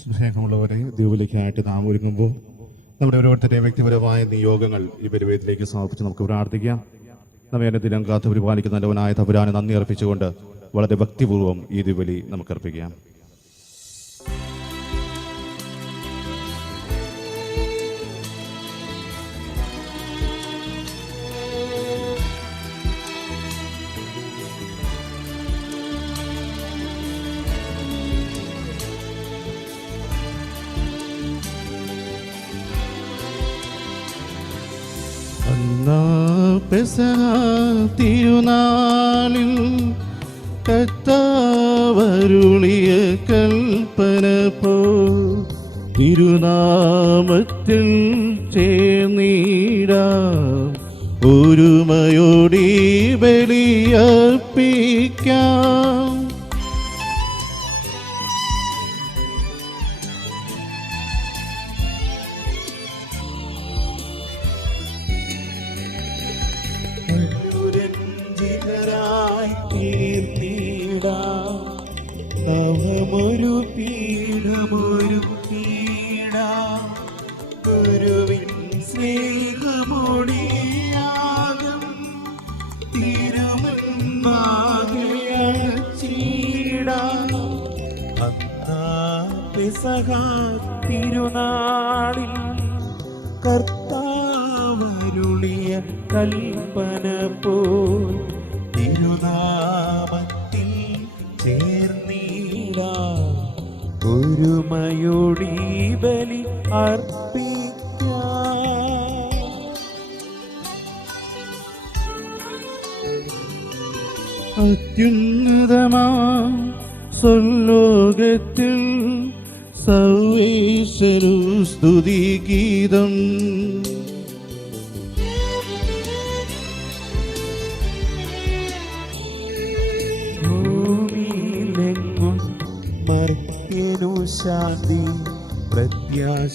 സ്നേഹമുള്ളവരെ, ദൈവവിളിക്കായിട്ട് നാം ഒരുങ്ങുമ്പോൾ നമ്മുടെ ഓരോരുത്തരുടെ വ്യക്തിപരമായ നിയോഗങ്ങൾ ഈ പരിവേദിലേക്ക് സമർപ്പിച്ച് നമുക്ക് പ്രാർത്ഥിക്കാം. നമ്മെ ദിനം കാത്ത് പരിപാലിക്കുന്ന നല്ലവനായ തമ്പുരാന് നന്ദി അർപ്പിച്ചുകൊണ്ട് വളരെ ഭക്തിപൂർവ്വം ഈ ദിവലി നമുക്ക് അർപ്പിക്കാം. തിരുനാളിൽ കർത്താവരുളിയ കൽപ്പന പോ തിരുനാമത്തിൽ ചേർന്നിടാം, ഒരുമയോടി ബലിയർപ്പിക്കാം. നവമൊരു പീഠമൊരു പീഠം ഗുരുവിൻ സ്നേഹമൊടിയാകും തിരുമുൻപാകെയണച്ചിടാം. പെസഹ തിരുനാളിൽ കർത്താവരുളിയ കൽപ്പന പോൽ തിരുനാമത്തിൽ ചേർന്നിടാം, ഒരുമയോടി ബലി അർപ്പിക്കാം. അത്യുന്നതമാം സ്വർലോകത്തിൽ സർവേശ്വരു സ്തുതിഗീതം. ഭൂമിയിലെങ്ങും മർത്യനു ശാന്തി പ്രത്യാശയുമെന്നേക്കും.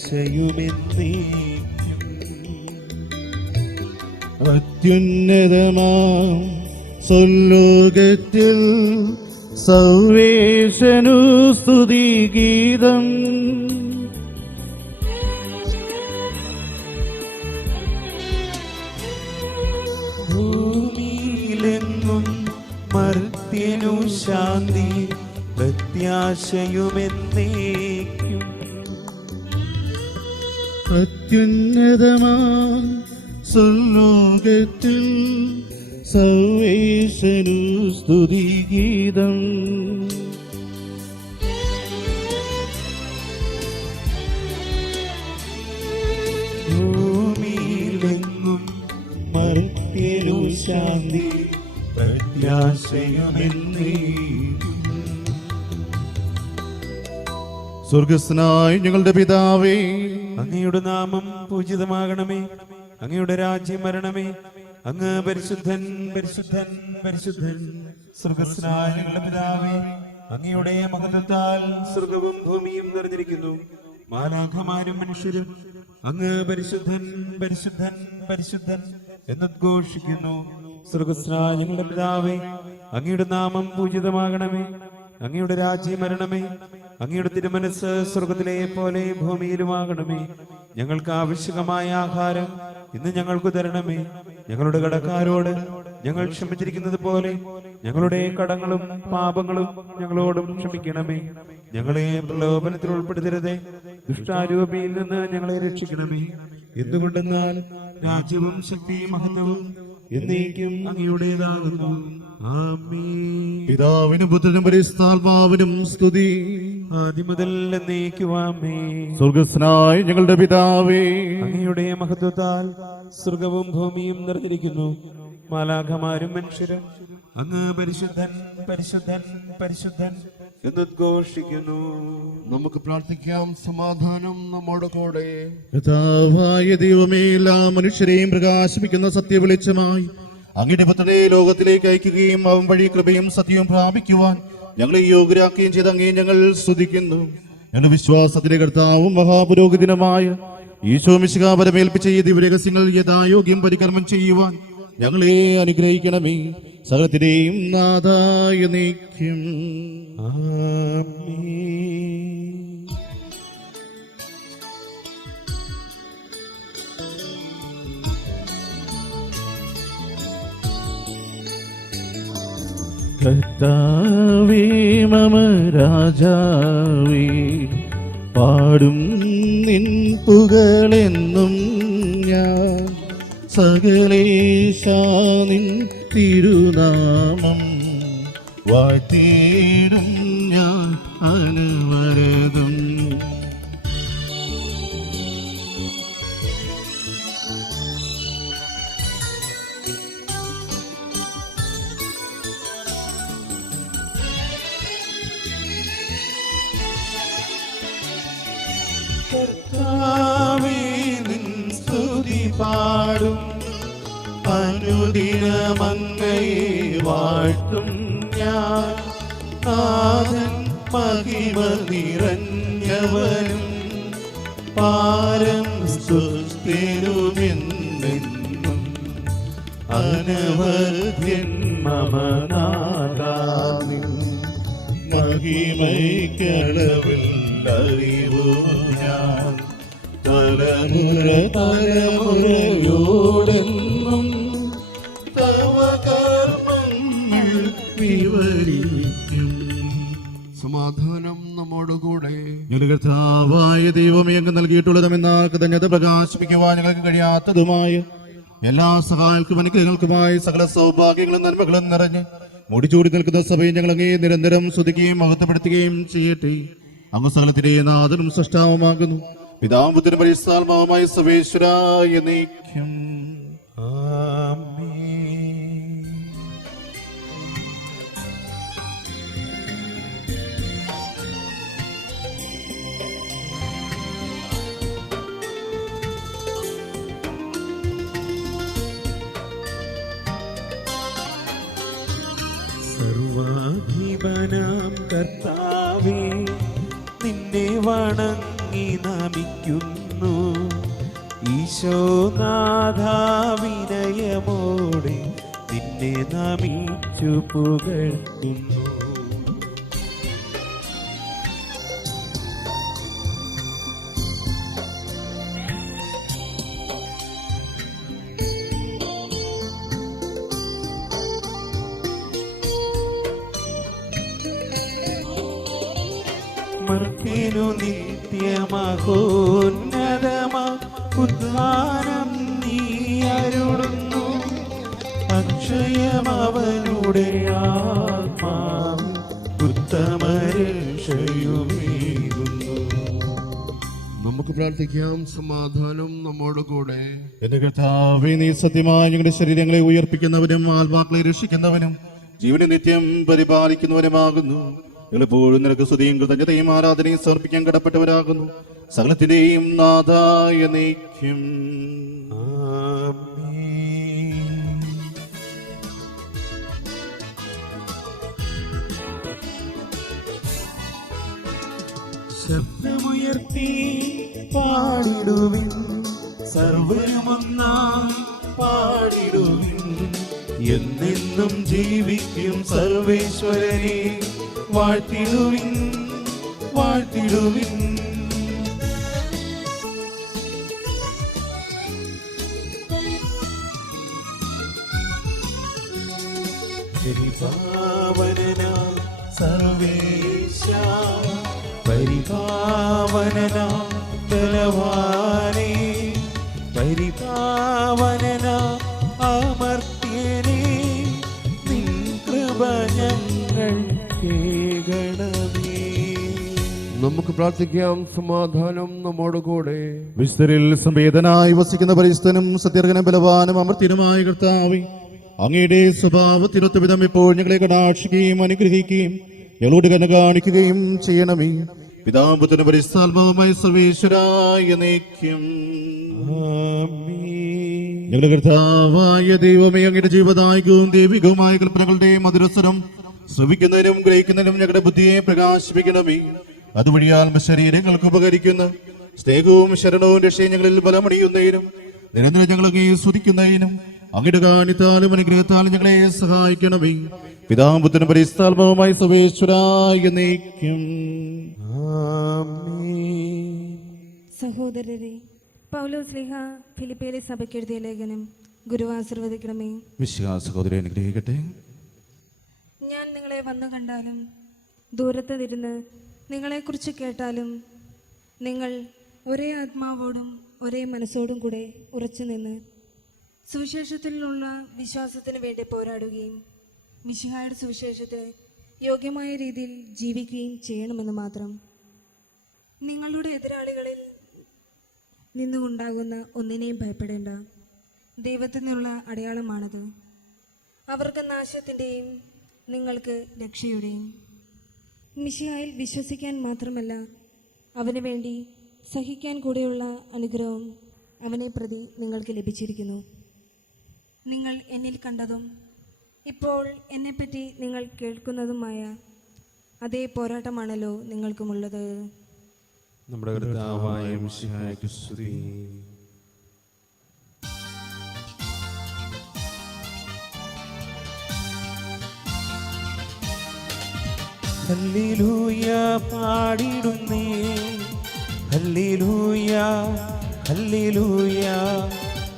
അത്യുന്നതമാം സ്വർലോകത്തിൽ സർവേശ്വരനു സ്തുതിഗീതം. ഭൂമിയിലെങ്ങും മർത്യനു ശാന്തി പ്രത്യാശയുമെന്നേക്കും. അത്യുന്നതമാം സ്വർലോകത്തിൽ സർവേശ്വരനു സ്തുതിഗീതം. ഭൂമിയിലെങ്ങും മർത്യനു ശാന്തി പ്രത്യാശയുമെന്നേക്കും. സ്വർഗസ്ഥനായ ഞങ്ങളുടെ പിതാവേ, അങ്ങയുടെ നാമം പൂജിതമാകണമേ, അങ്ങയുടെ രാജ്യം വരണമേ, അങ്ങ് പരിശുദ്ധൻ പരിശുദ്ധൻ പരിശുദ്ധൻ. സ്വർഗസ്ഥനായ ഞങ്ങളുടെ പിതാവേ, അങ്ങയുടെ മഹത്വത്താൽ സ്വർഗവും ഭൂമിയും നിറഞ്ഞിരിക്കുന്നു. മാലാഖമാരും മനുഷ്യരും അങ്ങ് പരിശുദ്ധൻ പരിശുദ്ധൻ പരിശുദ്ധൻ എന്നുദ്ഘോഷിക്കുന്നു. സ്വർഗസ്ഥനായ ഞങ്ങളുടെ പിതാവേ, അങ്ങയുടെ നാമം പൂജിതമാകണമേ, അങ്ങയുടെ രാജ്യം വരണമേ, അങ്ങയുടെ തിരുമനസ് സ്വർഗത്തിലെ പോലെ ഭൂമിയിലുമാകണമേ. ഞങ്ങൾക്ക് ആവശ്യമായ ആഹാരം ഇന്ന് ഞങ്ങൾക്ക് തരണമേ. ഞങ്ങളുടെ കടക്കാരോട് ഞങ്ങൾ ക്ഷമിച്ചിരിക്കുന്നത് പോലെ ഞങ്ങളുടെ കടങ്ങളും പാപങ്ങളും ഞങ്ങളോടും ക്ഷമിക്കണമേ. ഞങ്ങളെ പ്രലോഭനത്തിൽ ഉൾപ്പെടുത്തരുതേ, ദുഷ്ടാരൂപിയിൽ നിന്ന് ഞങ്ങളെ രക്ഷിക്കണമേ. എന്തുകൊണ്ടെന്നാൽ രാജ്യവും ശക്തിയും മഹത്വവും എന്നേക്കും അങ്ങയുടേതാകുന്നു. ആമേൻ. പിതാവിനും പുത്രനും പരിശുദ്ധാത്മാവിനും സ്തുതി, ആദ്യം മുതൽ എന്നേക്കും ആമേൻ. സ്വർഗസ്ഥനായ ഞങ്ങളുടെ പിതാവേ, അങ്ങയുടെ മഹത്വത്താൽ സ്വർഗവും ഭൂമിയും നിറഞ്ഞിരിക്കുന്നു. മാലാഖമാരും മനുഷ്യരും അങ്ങ് പരിശുദ്ധൻ പരിശുദ്ധൻ പരിശുദ്ധൻ എന്നുദ്ഘോഷിക്കുന്നു. നമുക്ക് പ്രാർത്ഥിക്കാം. സമാധാനം നമ്മോട് കൂടെ. കർത്താവായ ദൈവമേ, എല്ലാ മനുഷ്യരെയും പ്രകാശിപ്പിക്കുന്ന സത്യവെളിച്ചമായി അങ്ങയുടെ പുത്രനെ ലോകത്തിലേക്ക് അയക്കുകയും അവൻ വഴി കൃപയും സത്യവും പ്രാപിക്കുവാൻ ഞങ്ങളെ യോഗ്യരാക്കുകയും ചെയ്ത് അങ്ങേ ഞങ്ങൾ സ്തുതിക്കുന്നു. ഞങ്ങളുടെ വിശ്വാസത്തിലെ കർത്താവും മഹാപുരോഹിതനുമായ ഈശോ മിശിഹാ പരമേൽപ്പിച്ച ഈ ദിവ്യരഹസ്യങ്ങൾ യഥായോഗ്യം പരികർമ്മം ചെയ്യുവാൻ ഞങ്ങളെ അനുഗ്രഹിക്കണമേ. സകലത്തിന്റെയും നാഥായ നീക്കും. ആമേൻ. കർത്താവേ മമ രാജാവേ, പാടും നിൻ പുകളെന്നും ഞാൻ. സകലേശാ നിൻ തിരുനാമം വാഴ്ത്തിയിടും ഞാൻ അനവരതം. കർത്താവേ നിൻ സ്തുതി പാടും, അനുദിനമങ്ങയെ വാഴ്ത്തും ഞാൻ. നാഥൻ മഹിമ നിറഞ്ഞവനും പാരം സുസ്ഥിരുമെന്നെന്നും അനവധ്യൻ മമ നാഥാനിൻ. മഹിമയ്ക്കളവില്ലറിവു ഞാൻ തലമുറ തലമുറയോടെന്നും തവ കർമ്മങ്ങൾ വിവരിക്കും. സമാധാനം നമ്മോടുകൂടെ. ഞങ്ങളുടെ കർത്താവായ ദൈവമേ, അങ്ങ് നൽകിയിട്ടുള്ളതുമെന്നാൽ കൃതജ്ഞത പ്രകാശിപ്പിക്കുവാൻ ഞങ്ങൾക്ക് കഴിയാത്തതുമായ എല്ലാ സഹായങ്ങൾക്കും അനുഗ്രഹങ്ങൾക്കുമായി സകല സൗഭാഗ്യങ്ങളും നന്മകളും നിറഞ്ഞ് മുടിച്ചൂടി നിൽക്കുന്ന സഭയെ ഞങ്ങൾ അങ്ങേ നിരന്തരം സ്തുതിക്കുകയും മഹത്വപ്പെടുത്തുകയും ചെയ്യട്ടെ. അങ്ങ് സകലത്തിലെ നാഥനും സൃഷ്ടാവുമാകുന്നു. പിതാവും പുത്രനും പരിശുദ്ധാത്മാവുമായ സർവേശ്വരായ എന്നേക്കും. ആമേൻ. സർവാധിപനാം കർത്താവേ, നിന്നെ വണങ്ങി നമിക്കുന്നു. ഈശോനാഥ വിനയമോടെ നിന്നെ നമിച്ചു പുകഴ്ത്തുന്നു. മർത്തിനു നിത്യമഹോന്നതമാ ഉദ്ധാനം നീ അരുളുന്നു. അക്ഷയമവനുടെ ആത്മാവ് ഉത്തമരക്ഷയുമേകുന്നു. നമുക്ക് പ്രാർത്ഥിക്കാം. സമാധാനം നമ്മോടുകൂടെ. എന്റെ കർത്താവേ, നീ സത്യമായി ഞങ്ങളുടെ ശരീരങ്ങളെ ഉയർപ്പിക്കുന്നവനും ആത്മാക്കളെ രക്ഷിക്കുന്നവനും ജീവനെ നിത്യം പരിപാലിക്കുന്നവനുമാകുന്നു. എപ്പോഴും നിനക്ക് സ്തുതിയും കൃതജ്ഞതയും ആരാധനയും സമർപ്പിക്കാൻ കടപ്പെട്ടവരാകുന്നു. സകലത്തിന്റെയും നാഥായ നീക്കും. ശബ്ദമുയർത്തി പാടിടുവിൻ, സർവരുമൊന്നായി പാടിടുവിൻ. എന്നെന്നും ജീവിക്കും സർവേശ്വരനെ വാഴ്ത്തിടുവിൻ, വാഴ്ത്തിടുവിൻ. പരിപാവനനാം സർവേശ, പരിപാവനനാം ബലവാനേ, പരിപാവനനാം അമർത്യനേ, നിൻ കൃപ ഞങ്ങൾ കേൾക്കണമേ. നമുക്ക് പ്രാർത്ഥിക്കാം. സമാധാനം നമ്മോടുകൂടെ. വിശുദ്ധരിൽ സംവേദനായി വസിക്കുന്ന പരിശുദ്ധനും സത്യർഹനും ബലവാനും അമർത്യനുമായ കർത്താവേ, അങ്ങയുടെ സ്വഭാവത്തിനൊത്ത വിധം ഇപ്പോൾ ഞങ്ങളെ കടാക്ഷിക്കുകയും അനുഗ്രഹിക്കുകയും ഞങ്ങളോട് കരുണ കാണിക്കുകയും ചെയ്യണമേ. പിതാവും പുത്രനും പരിശുദ്ധാത്മാവുമായ സർവേശ്വരായ എന്നേക്കും. ഞങ്ങളുടെ കർത്താവായ ദൈവമേ, അങ്ങയുടെ ജീവദായകവും ദൈവികവുമായ കൽപ്പനകളുടെ മധുരസ്വരം ശ്രവിക്കുന്നതിനും ഗ്രഹിക്കുന്നതിനും ഞങ്ങളുടെ ബുദ്ധിയെ പ്രകാശിപ്പിക്കണമേ. അതുവഴി ആത്മശരീരങ്ങൾക്ക് ഉപകരിക്കുന്ന സ്നേഹവും ശരണവും രക്ഷയും ഞങ്ങളിൽ ബലമണിയുന്നതിനും നിരന്തരം ഞങ്ങളെ സ്തുതിക്കുന്നതിനും അങ്ങയുടെ കാണിത്താലും അനുഗ്രഹത്താലും ഞങ്ങളെ സഹായിക്കണമേ. പിതാവും പുത്രനും പരിശുദ്ധാത്മാവുമായ സർവേശ്വരായ എന്നേക്കും. സഹോദരരെ, പൗലോസ്ലീഹ ഫിലിപ്പിയിലെ സഭയ്ക്ക് എഴുതിയ ലേഖനം ഗുരു ആശീർവദിക്കണമേ. വിശ്വാസ സഹോദരനെ അനുഗ്രഹിക്കട്ടെ. ഞാൻ നിങ്ങളെ വന്നു കണ്ടാലും ദൂരത്ത് ഇരുന്ന് നിങ്ങളെക്കുറിച്ച് കേട്ടാലും നിങ്ങൾ ഒരേ ആത്മാവോടും ഒരേ മനസ്സോടും കൂടെ ഉറച്ചു നിന്ന് സുവിശേഷത്തിലുള്ള വിശ്വാസത്തിന് വേണ്ടി പോരാടുകയും മിശിഹായുടെ സുവിശേഷത്തിന് യോഗ്യമായ രീതിയിൽ ജീവിക്കുകയും ചെയ്യണമെന്ന് മാത്രം. നിങ്ങളുടെ എതിരാളികളിൽ നിന്നുണ്ടാകുന്ന ഒന്നിനെയും ഭയപ്പെടേണ്ട. ദൈവത്തിൽ നിന്നുള്ള അടയാളമാണത്. അവർക്ക് നാശത്തിൻ്റെയും നിങ്ങൾക്ക് രക്ഷയുടെയും. മിശിഹായിൽ വിശ്വസിക്കാൻ മാത്രമല്ല അവന് വേണ്ടി സഹിക്കാൻ കൂടെയുള്ള അനുഗ്രഹം അവനെ പ്രതി നിങ്ങൾക്ക് ലഭിച്ചിരിക്കുന്നു. നിങ്ങൾ എന്നിൽ കണ്ടതും ഇപ്പോൾ എന്നെപ്പറ്റി നിങ്ങൾ കേൾക്കുന്നതുമായ അതേ പോരാട്ടമാണല്ലോ നിങ്ങൾക്കുമുള്ളത്. നമ്മുടെ കർത്താവായ മിശിഹായ്ക്ക് സ്തുതി. ഹല്ലേലൂയ പാടിടുന്നേ, ഹല്ലേലൂയ ഹല്ലേലൂയ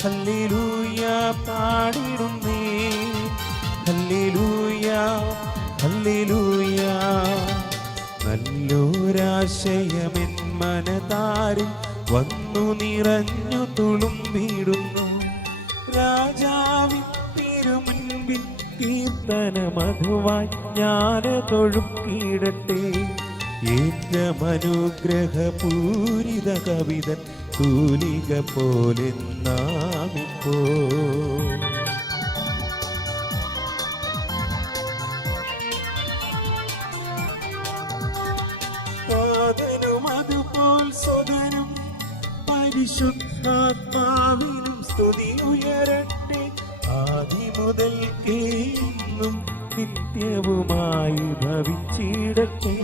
ഹല്ലേലൂയ പാടിടുന്നേ, ഹല്ലേലൂയ ഹല്ലേലൂയ. നല്ലൊരാശയമെൻ മനതാരിൽ വന്നു നിറഞ്ഞു തുളുമ്പിടുന്നു. രാജാവിൻ തിരുമുൻപിൽ കീർത്തന മധുവായി ഞാനതൊഴുക്കിയിടട്ടെ. ഏറ്റമനുഗ്രഹപൂരിത കവിത തൂലിക പോലെ നാമിപ്പോ. പാതനും അതുപോൽ സ്വതനും പരിശുദ്ധാത്മാവിനും സ്തുതി ഉയരട്ടെ. ആദി മുതൽക്കേന്നും നിത്യവുമായി ഭവിച്ചിടട്ടെ.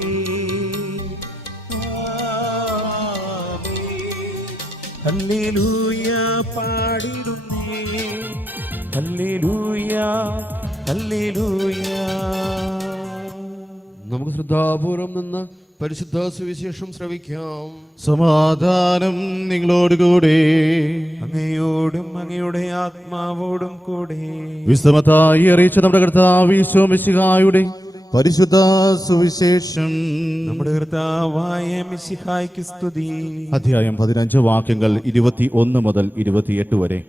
ഹല്ലേലൂയ പാടിടുന്നേ, ഹല്ലേലൂയ ഹല്ലേലൂയ. നമുക്ക് ശ്രദ്ധാപൂർവം നിന്ന് പരിശുദ്ധ സുവിശേഷം ശ്രവിക്കാം. സമാധാനം നിങ്ങളോടുകൂടെ. അങ്ങയോടും അങ്ങയുടെ ആത്മാവോടും കൂടെ. വിശ്രമത്തായി അറിയിച്ച നമ്മുടെ കർത്താവ് ഈശോ മിശിഹായുടെ പരിശുദ്ധ സുവിശേഷം. നമ്മുടെ കർത്താവായ മിശിഹായ്ക്ക് സ്തുതി. അധ്യായം 15 വാക്യങ്ങൾ 21 മുതൽ 28 വരെ.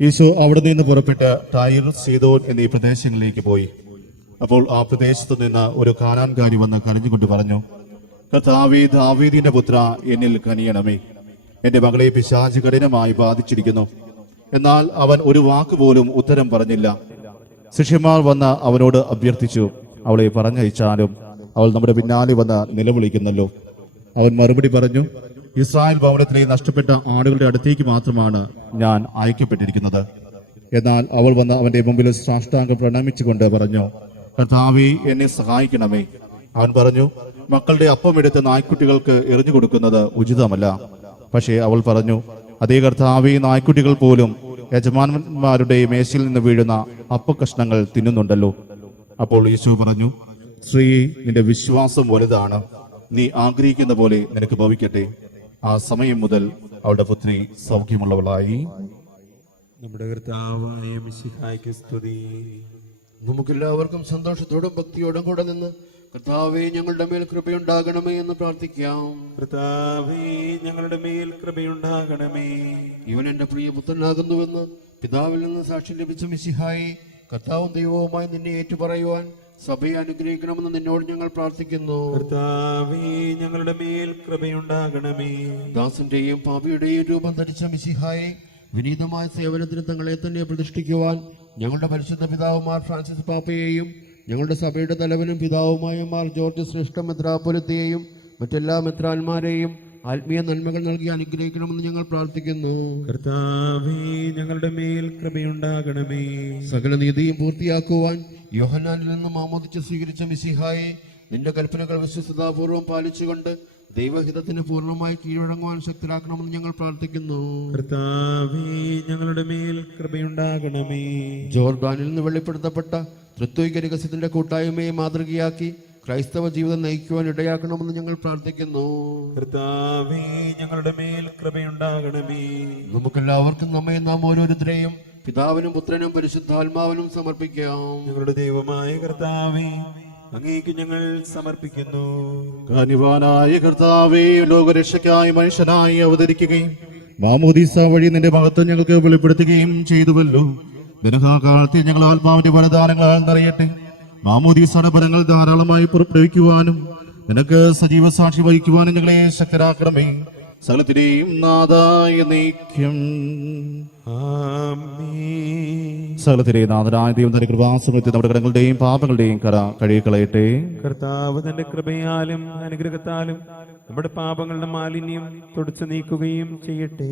ഈശോ അവിടെ നിന്ന് പുറപ്പെട്ട് ടൈർ, സീദോൻ എന്നീ പ്രദേശങ്ങളിലേക്ക് പോയി. അപ്പോൾ ആ പ്രദേശത്തു നിന്ന് ഒരു കാനാൻകാരി വന്ന് കരഞ്ഞുകൊണ്ട് പറഞ്ഞു, കർത്താവേ, ദാവീദിന്റെ പുത്ര, എന്നിൽ കനിയണമേ. എന്റെ മകളെ പിശാച് കഠിനമായി ബാധിച്ചിരിക്കുന്നു. എന്നാൽ അവൻ ഒരു വാക്കുപോലും ഉത്തരം പറഞ്ഞില്ല. ശിഷ്യന്മാർ വന്ന് അവനോട് അഭ്യർത്ഥിച്ചു, അവളെ പറഞ്ഞയച്ചാലും അവൾ നമ്മുടെ പിന്നാലെ വന്ന് നിലവിളിക്കുന്നല്ലോ. അവൻ മറുപടി പറഞ്ഞു, ഇസ്രായേൽ ഭവനത്തിലെ നഷ്ടപ്പെട്ട ആടുകളുടെ അടുത്തേക്ക് മാത്രമാണ് ഞാൻ അയക്കപ്പെട്ടിരിക്കുന്നത്. എന്നാൽ അവൾ വന്ന് അവന്റെ മുമ്പിൽ സാഷ്ടാംഗം പ്രണമിച്ചുകൊണ്ട് പറഞ്ഞു, കർത്താവേ, എന്നെ സഹായിക്കണമേ. അവൻ പറഞ്ഞു, മക്കളുടെ അപ്പം എടുത്ത് നായ്ക്കുട്ടികൾക്ക് എറിഞ്ഞു കൊടുക്കുന്നത് ഉചിതമല്ല. പക്ഷേ അവൾ പറഞ്ഞു, അതേ കർത്താവേ, നായ്ക്കുട്ടികൾ പോലും യജമാനന്മാരുടെ മേശയിൽ നിന്ന് വീഴുന്ന അപ്പക്കഷ്ണങ്ങൾ തിന്നുന്നുണ്ടല്ലോ. അപ്പോൾ യേശു പറഞ്ഞു, സ്ത്രീ, നിന്റെ വിശ്വാസം വലുതാണ്. നീ ആഗ്രഹിക്കുന്ന പോലെ നിനക്ക് ഭവിക്കട്ടെ. ആ സമയം മുതൽ അവളുടെ പുത്രി സൗഖ്യമുള്ളവളായി. നമ്മുടെ കർത്താവായ മിശിഹായ്ക്ക് സ്തുതി. നമുക്കെല്ലാവർക്കും സന്തോഷത്തോടും ഭക്തിയോടും കൂടെ നിന്ന് കർത്താവേ, ഞങ്ങളുടെ മേൽ കൃപയുണ്ടാകണമേ എന്ന് പ്രാർത്ഥിക്കാം. കർത്താവേ, ഞങ്ങളുടെ മേൽ കൃപയുണ്ടാകണമേ. ഇവൻ എന്റെ പ്രിയപുത്രനാകുന്നുവെന്ന് പിതാവിൽ നിന്ന് സാക്ഷ്യം ലഭിച്ച മിശിഹായി, കർത്താവും ദൈവവുമായി നിന്നെ ഏറ്റുപറയുവാൻ സഭയെ അനുഗ്രഹിക്കണമെന്ന് നിന്നോട് ഞങ്ങൾ പ്രാർത്ഥിക്കുന്നു. കർത്താവേ, ഞങ്ങളുടെ മേൽ കൃപയുണ്ടാകണമേ. ദാസന്റെയും പാപിയുടെയും രൂപം ധരിച്ച മിശിഹായെ, വിനീതമായ സേവനത്തിന് തങ്ങളെ തന്നെ പ്രതിഷ്ഠിക്കുവാൻ ഞങ്ങളുടെ പരിശുദ്ധ പിതാവുമാർ ഫ്രാൻസിസ് പാപ്പയെയും ഞങ്ങളുടെ സഭയുടെ തലവനും പിതാവുമായ മാർ ജോർജ് ശ്രേഷ്ഠ മെത്രാപ്പൊലിത്തയെയും മറ്റെല്ലാ മെത്രാന്മാരെയും ആത്മീയ നന്മകൾ നൽകി അനുഗ്രഹിക്കണമെന്ന് ഞങ്ങൾ പ്രാർത്ഥിക്കുന്നു. കർത്താവേ, ഞങ്ങളുടെ മേൽ കൃപയുണ്ടാകണമേ. സകല നീതിയും പൂർത്തിയാക്കുവാൻ യോഹന്നാനിൽ നിന്ന് മാമോദിച്ച സ്വീകരിച്ച മിശിഹായെ, നിന്റെ കൽപ്പനകൾ വിശ്വസ്തതാപൂർവം പാലിച്ചുകൊണ്ട് ദൈവഹിതത്തിന് പൂർണ്ണമായി കീഴടങ്ങുവാൻ ശക്തരാക്കണമെന്ന് ഞങ്ങൾ പ്രാർത്ഥിക്കുന്നു. കർത്താവേ, ഞങ്ങളുടെ മേൽ കൃപയുണ്ടാകണമേ. ജോർദാനിൽ നിന്ന് വെളിപ്പെടുത്തപ്പെട്ട തൃത്വിക രഹസ്യത്തിന്റെ കൂട്ടായ്മയെ മാതൃകയാക്കി ക്രൈസ്തവ ജീവിതം നയിക്കുവാൻ ഇടയാക്കണമെന്ന് ഞങ്ങൾ പ്രാർത്ഥിക്കുന്നു. കർത്താവേ, ഞങ്ങളുടെ മേൽ കൃപയുണ്ടാകണമേ. നമുക്കെല്ലാവർക്കും നാം ഓരോരുത്തരെയും പിതാവിനും പുത്രനും പരിശുദ്ധാത്മാവിനും സമർപ്പിക്കാം. ഞങ്ങളുടെ ദൈവമായ കർത്താവേ, അങ്ങേക്ക് ഞങ്ങൾ സമർപ്പിക്കുന്നു. കാന്യവാനായ കർത്താവേ, ലോകരക്ഷയ്ക്കായി മനുഷ്യനായി അവതരിക്കുകയും മാമോദീസ വഴി നിന്റെ മഹത്വം ഞങ്ങൾക്ക് വെളിപ്പെടുത്തുകയും ചെയ്തുവല്ലോ. ദിനകാലത്തിൽ ഞങ്ങൾ ആത്മാവിന്റെ വരദാനങ്ങളാൽ നിറയട്ടെ. മാമോദീസയുടെ ഫലങ്ങൾ ധാരാളമായി പുറപ്പെടുവിക്കുവാനും നിനക്ക് സജീവ സാക്ഷി വഹിക്കുവാനും ഞങ്ങളെ ശക്തരാക്കണമേ. സകലത്തിന്റെയും നാഥായ നീക്കം. സകലത്തിലെ നാഥനായ ദൈവം തന്റെ കൃപാസമയത്ത് നമ്മുടെ കടങ്ങളുടെയും പാപങ്ങളുടെയും കര കഴുകിക്കളയട്ടെ. കർത്താവ് തന്റെ കൃപയാലും അനുഗ്രഹത്താലും നമ്മുടെ പാപങ്ങളുടെ മാലിന്യം തുടച്ചു നീക്കുകയും ചെയ്യട്ടെ.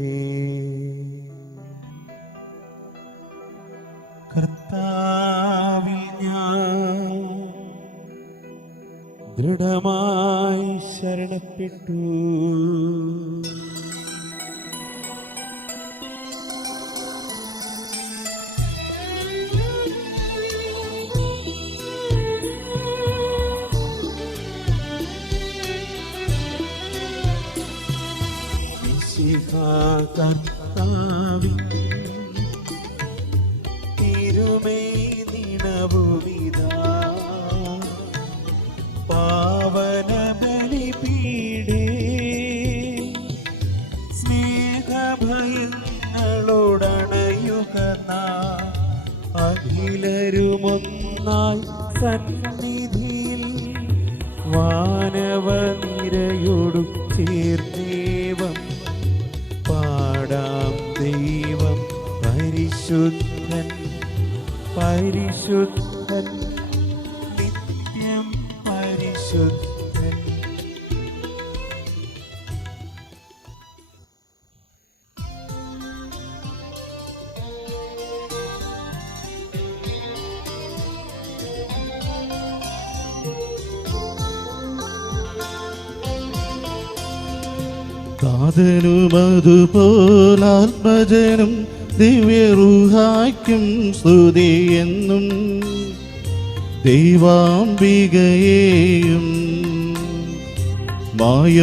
കർത്താവിൽ ഞാൻ ദൃഢമായി ശരണപ്പെട്ടു. കർത്താവിൻ തിരുമൈ നിണവുമിതാ പാവന ബലിപീഠേ സ്നേഹഭയങ്ങളോടണയുക നാം അഖിലരുമൊന്നായി സന്നിധിയിൽ വാനവ നിരയോടു ചേർന്നേവം പാടാം. ദൈവം പരിശുദ്ധൻ പരിശുദ്ധൻ നിത്യം പരിശുദ്ധൻ. താതനും അതുപോലാത്മജനും ദിവ്യറുഹായ്ക്കും സ്തുതിയെന്നും ദൈവാംബികയെയും മായോസേപ്പിനെയും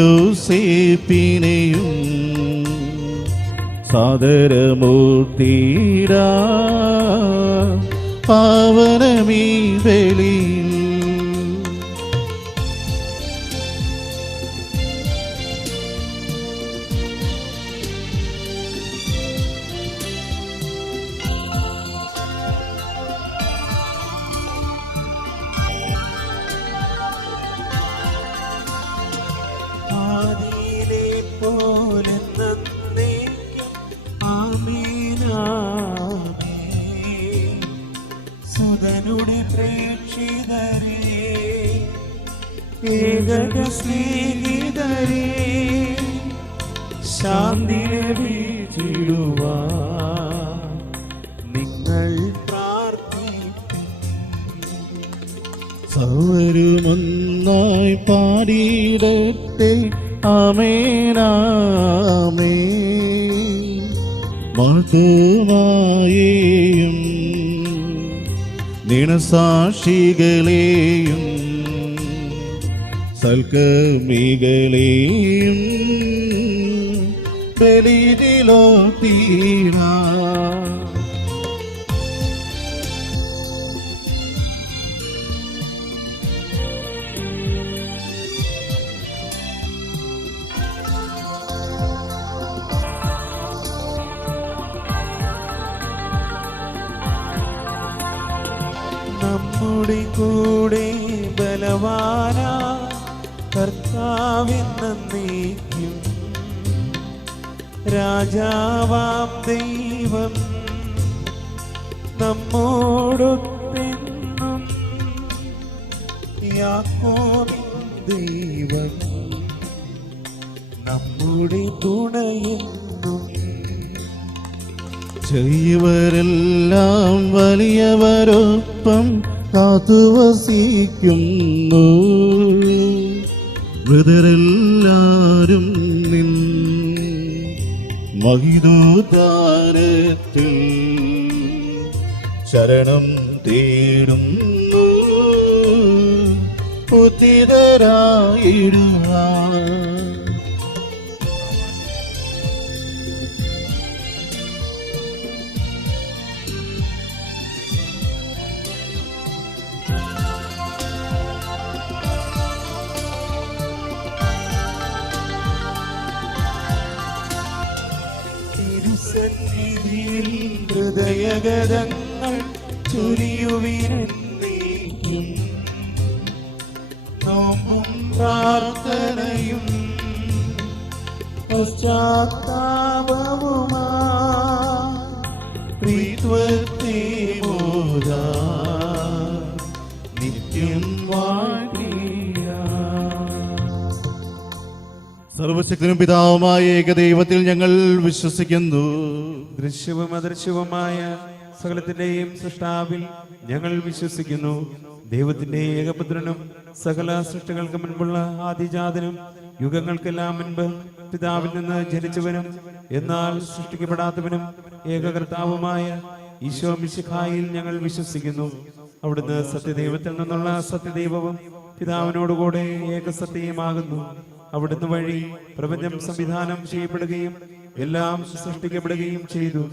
സാദരമൂർത്തിയിടാ പാവനമീ ബലിയിൽ. സുതനുടെ പ്രേക്ഷിതരേ ഏകക സ്നേഹിതരേ ശാന്തി ലഭിച്ചിടുവാൻ നിങ്ങൾ സൗവരുമൊന്നായി പാടിയിടട്ടെ. ആമേനാമേൻ. മഹത്തുമായേയും നിണസാക്ഷികളെയും സൽക്കർമ്മികളെയും ബലിയിലോ തീരാ. നമ്മുടെ കൂടെ ബലവാന കർത്താവെന്നേക്കും രാജാവാം ദൈവം നമ്മോടൊത്തെന്നും യാക്കോബിൻ ദൈവം നമ്മുടെ തുണയെന്നും. ചെറിയവരെല്ലാം വലിയവരൊപ്പം കാത്തുവസിക്കുന്നു. മൃതരെല്ലാരും നിൻ മഹിതോദ്ധാനത്തിൽ ശരണം തേടുന്നു. ഉത്തിതരായിടുവാൻ പ്രിയഗതങ്ങൾ ചുരിയുവിനെന്നേക്കും നോമ്പും പ്രാർത്ഥനയും പശ്ചാത്താപവുമാ പ്രീത്വത്തെ ബോധാ നിത്യം വാഴ്ത്തിടാം. സർവശക്തനും പിതാവുമായ ഏകദൈവത്തിൽ ഞങ്ങൾ വിശ്വസിക്കുന്നു. ദൃശ്യവും അദൃശ്യവുമായ സകലത്തിന്റെയും സൃഷ്ടാവിൽ ഞങ്ങൾ വിശ്വസിക്കുന്നു. ദൈവത്തിന്റെ ഏകപുത്രനും സകല സൃഷ്ടികൾക്ക് മുൻപുള്ള ആദിജാതനും യുഗങ്ങൾക്കെല്ലാം മുൻപ് പിതാവിൽ നിന്ന് ജനിച്ചവനും എന്നാൽ സൃഷ്ടിക്കപ്പെടാത്തവനും ഏകകർത്താവുമായ ഈശോ മിശിഹായിൽ ഞങ്ങൾ വിശ്വസിക്കുന്നു. അവിടുന്ന് സത്യദൈവത്തിൽ നിന്നുള്ള സത്യദൈവവും പിതാവിനോടുകൂടെ ഏകസത്യമാകുന്നു. അവിടുന്ന് വഴി പ്രപഞ്ചം സംവിധാനം ചെയ്യപ്പെടുകയും എല്ലാം സൃഷ്ടിക്കപ്പെടുകയും ചെയ്തു.